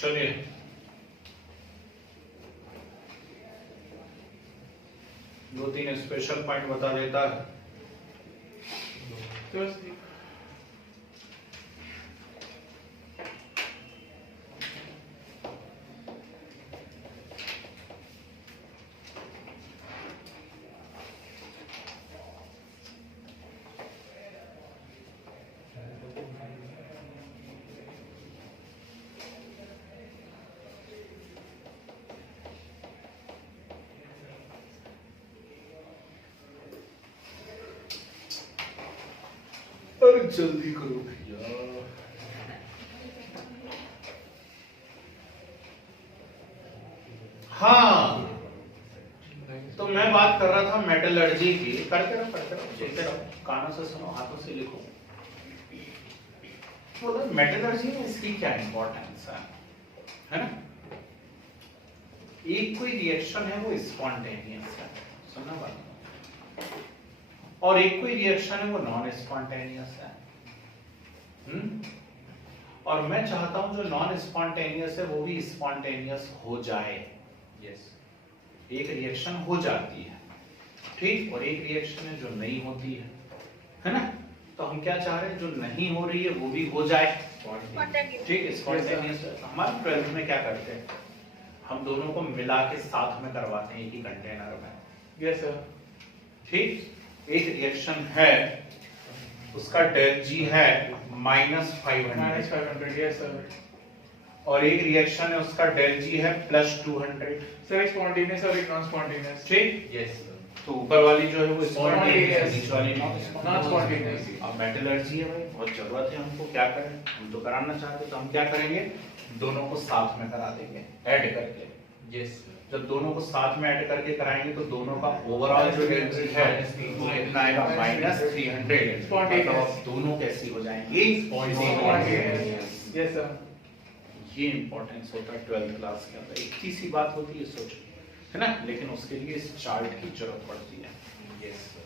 चलिए दो तीन स्पेशल पॉइंट बता देता है। तो अरे जल्दी करो भैया। हाँ, तो मैं बात कर रहा था मेटलर्जी की। करते रहो सुनते रहो, कानों से सुनो, हाथों से लिखो। बोलो मेटलर्जी में इसकी क्या इंपॉर्टेंस है ना? एक कोई रिएक्शन है वो स्पॉन्टेनियस है, सुनना बात, और एक कोई रिएक्शन है वो नॉन स्पॉन्टेनियस है। और मैं चाहता हूं जो नॉन स्पॉन्टेनियस है वो भी स्पॉन्टेनियस हो जाए। Yes. एक रिएक्शन हो जाती है ठीक, और एक रिएक्शन है जो नहीं होती है ना? तो हम क्या चाह रहे हैं, जो नहीं हो रही है वो भी हो जाए। Spontaneous. ठीक है, स्पॉन्टेनियस। हमारे 12th में क्या करते हैं, हम दोनों को मिला के साथ में करवाते हैं एक ही कंटेनर में। Yes sir. ठीक, एक रिएक्शन है उसका डेल जी है -500 -500 यस सर। और एक रिएक्शन है उसका डेल जी है +200। सर एक स्पॉन्टेनियस और एक नॉन स्पॉन्टेनियस। ठीक, Yes, sir. तो ऊपर वाली जो है वो Spontaneous. बीच वाली नॉन स्पॉन्टेनियस। अब मेटलर्जी है भाई, बहुत जरूरत है हमको, क्या करें, हम तो कराना चाहते तो हम क्या करेंगे, दोनों को साथ में करा देंगे ऐड करके। Yes, sir. जब दोनों को साथ में ऐड करके कराएंगे तो दोनों का ओवरऑल जो एनर्जी है वो कितना आएगा, -300। मतलब अब दोनों कैसी हो जाएंगी, Spontaneous. Yes sir. ये इंपॉर्टेंस होता है 12th क्लास के अंदर। एक सी बात होती है सोचो, है ना, लेकिन उसके लिए इस चार्ट की जरूरत पड़ती है। Yes, sir.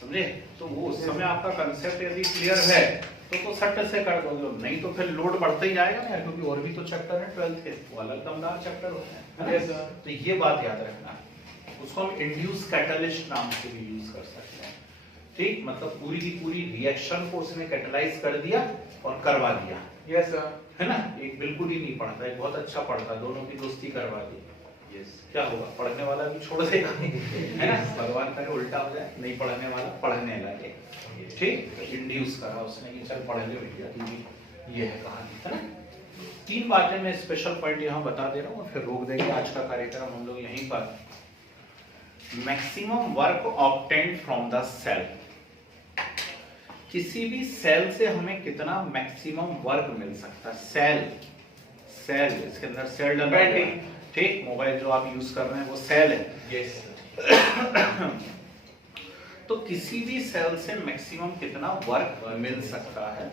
समझे? तो वो उस समय आपका कंसेप्ट यदि क्लियर है तो सट से कर दोगे, नहीं तो फिर लोड बढ़ता ही जाएगा ना यार, क्योंकि और भी तो चैप्टर है 12th के, वो अलग दमदार चैप्टर होते हैं, है ना? Yes, sir. तो ये बात याद रखना, उसको हम इंड्यूस कैटलिस्ट नाम से भी यूज कर सकते हैं। ठीक, मतलब पूरी की पूरी रिएक्शन को उसने कैटलाइज कर दिया और करवा दिया, यस सर। है ना? एक बिल्कुल ही नहीं पढ़ता, एक बहुत अच्छा पढ़ता, दोनों की दोस्ती करवा दी। Yes. क्या होगा, पढ़ने वाला भी छोड़ देगा, है ना? भगवान करे उल्टा हो जाए, नहीं पढ़ने वाला पढ़ने लगे। ठीक, इंड्यूस करा उसने कि चल पढ़ ले भैया, ये है कहानी, है ना? 3 बातें मैं स्पेशल पॉइंट यहाँ बता दे रहा हूँ और फिर रोक देंगे आज का कार्यक्रम हम लोग यहीं पर। Maximum work obtained from the cell, किसी भी सेल से हमें कितना मैक्सिमम वर्क मिल सकता है। सेल इसके अंदर सेल डला है, ठीक, मोबाइल जो आप यूज कर रहे हैं वो सेल है। Yes, sir. तो किसी भी सेल से मैक्सिमम कितना वर्क मिल सकता है,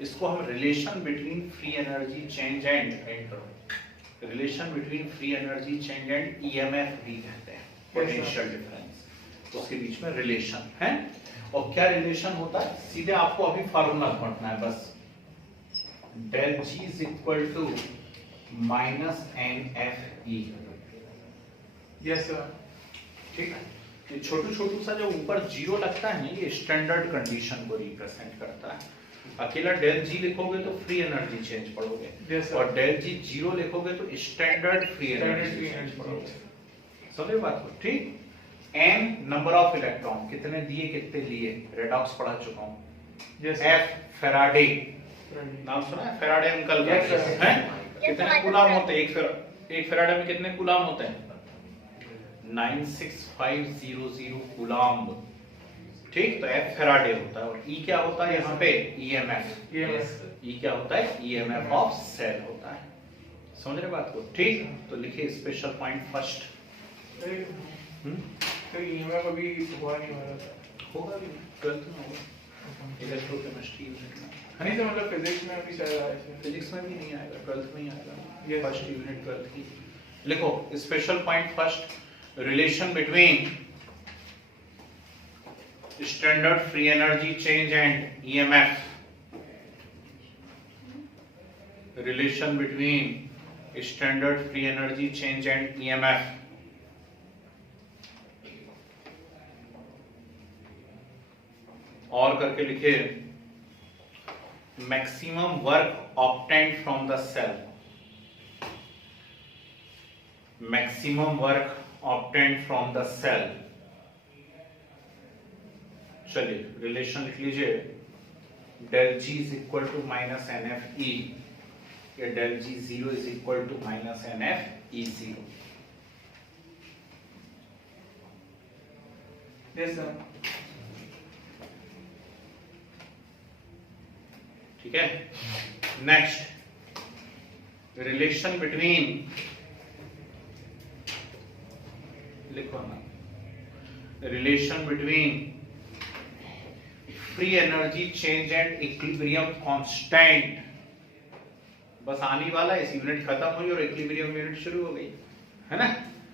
इसको हम relation between free energy change and relation between free energy change and EMF भी कहते हैं, पोटेंशियल डिफरेंस, उसके बीच में रिलेशन है। और क्या रिलेशन होता है, सीधे आपको अभी फार्मूला पढ़ना है बस, del G is equal to -NFE। Yes sir. ठीक है, ये छोटू छोटू सा जो ऊपर जीरो लगता है ना, ये स्टैंडर्ड कंडीशन को रिप्रेजेंट करता है। अकेला डेल जी लिखोगे तो फ्री एनर्जी चेंज पढ़ोगे, Yes, sir. और डेल जी जीरो लिखोगे तो standard free Standard energy free change energy पढ़ोगे। समझे बात को? ठीक, n नंबर ऑफ इलेक्ट्रॉन, कितने दिए कितने लिए, रेडॉक्स पढ़ा चुका हूं। Yes F Faraday, sir. नाम सुना है फैराडे अंकल का? Yes, sir. हैं? कितने कूलाम होते हैं एक फैराडे में कितने कूलाम होते हैं? 96500 कूलाम। ठीक, तो F फैराडे होता है और E क्या होता है यहाँ पे, EMF। Yes sir. E क्या होता है, EMF ऑफ सेल होता है। समझ रहे बात को? ठीक, तो लिखिए special point first. Sir EMF अभी हुआ नहीं हमारा था। होगा भी 12th में होगा, इलेक्ट्रोकेमिस्ट्री यूनिट में। नहीं सर, मतलब फिजिक्स में अभी शायद आया है। फिजिक्स में भी नहीं आएगा, 12th में ही आएगा। Yes. फर्स्ट यूनिट 12th की लिखो। Special point first, relation between standard free energy change and EMF. Relation between standard free energy change and EMF. और करके लिखिए, maximum work obtained from the cell, maximum work obtained from the cell. चलिए relation लिख लीजिए, del G is equal to -NFE, या del G zero is equal to -NFE0। Yes sir. ठीक है, next, relation between, लिखो ना, relation between free energy change and equilibrium constant. बस आने वाला है, इस यूनिट खत्म हुई और इक्विलिब्रियम यूनिट शुरू हो गई, है ना?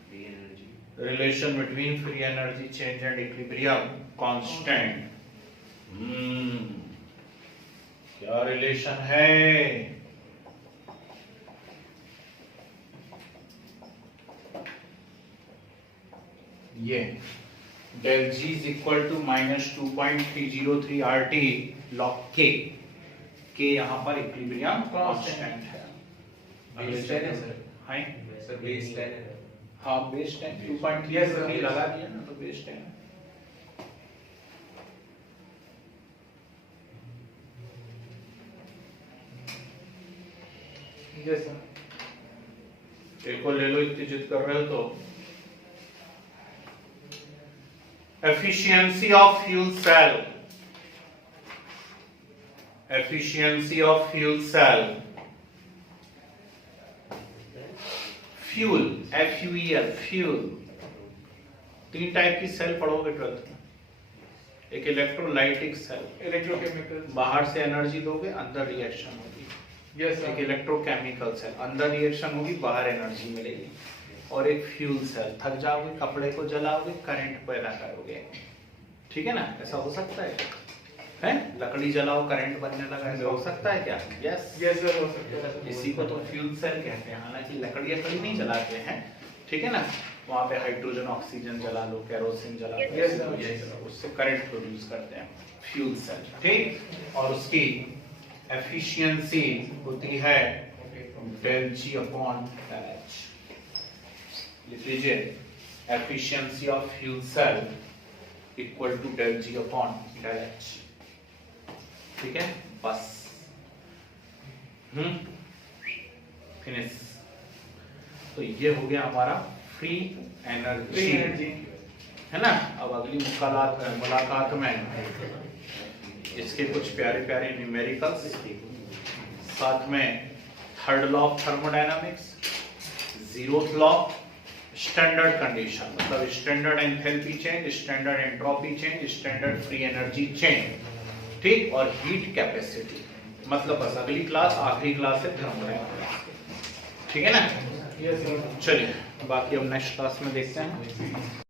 Free energy. Relation between free energy change and equilibrium constant. क्या रिलेशन है? ये del G is equal to minus 2.303 RT log K. K यहाँ पर इक्विलिब्रियम कांस्टेंट है। बेस 10 है सर। हाँ सर बेस 10 है। हाँ बेस 10 2.303 लगा दिया ना तो बेस 10 यस सर। एक को ले लो, इतनी जिद कर रहे हो तो efficiency of fuel cell, efficiency of fuel cell, fuel FUEL fuel, तीन टाइप की सेल पढ़ोगे 12th में। एक इलेक्ट्रोलाइटिक सेल, इलेक्ट्रोकेमिकल। बाहर से एनर्जी दोगे अंदर रिएक्शन होगी। यस एक सर। इलेक्ट्रोकेमिकल सेल, अंदर रिएक्शन होगी बाहर एनर्जी मिलेगी। और एक फ्यूल सेल, थक जाओगे कपड़े को जलाओगे करंट पैदा करोगे, ठीक है ना? ऐसा हो सकता है लकड़ी जलाओ करंट बनने लगा, ऐसा हो सकता है क्या? यस यस सर, हो सकता है। इसी को तो फ्यूल सेल कहते हैं। हालांकि लकड़ी नहीं जलाते हैं, ठीक है ना? वहां पे हाइड्रोजन ऑक्सीजन जला लो, केरोसिन जला लो, Yes, sir. उससे करंट प्रोड्यूस करते हैं फ्यूल सेल, ठीक। और उसकी एफिशिएंसी होती है del G upon del H। लिख लीजिए efficiency of fuel cell equal to del G upon del H, ठीक है? बस फिनिश। तो ये हो गया हमारा फ्री एनर्जी, है ना? अब अगली मुलाकात में इसके कुछ प्यारे प्यारे न्यूमेरिकल्स, साथ में third law of thermodynamics, zeroth law, standard condition मतलब standard enthalpy change, standard entropy change, standard free energy change, ठीक, और हीट कैपेसिटी। मतलब बस अगली क्लास आखिरी क्लास है थर्मोडायनामिक्स, ठीक है ना? Yes sir. चलिए बाकी हम नेक्स्ट क्लास में देखते हैं।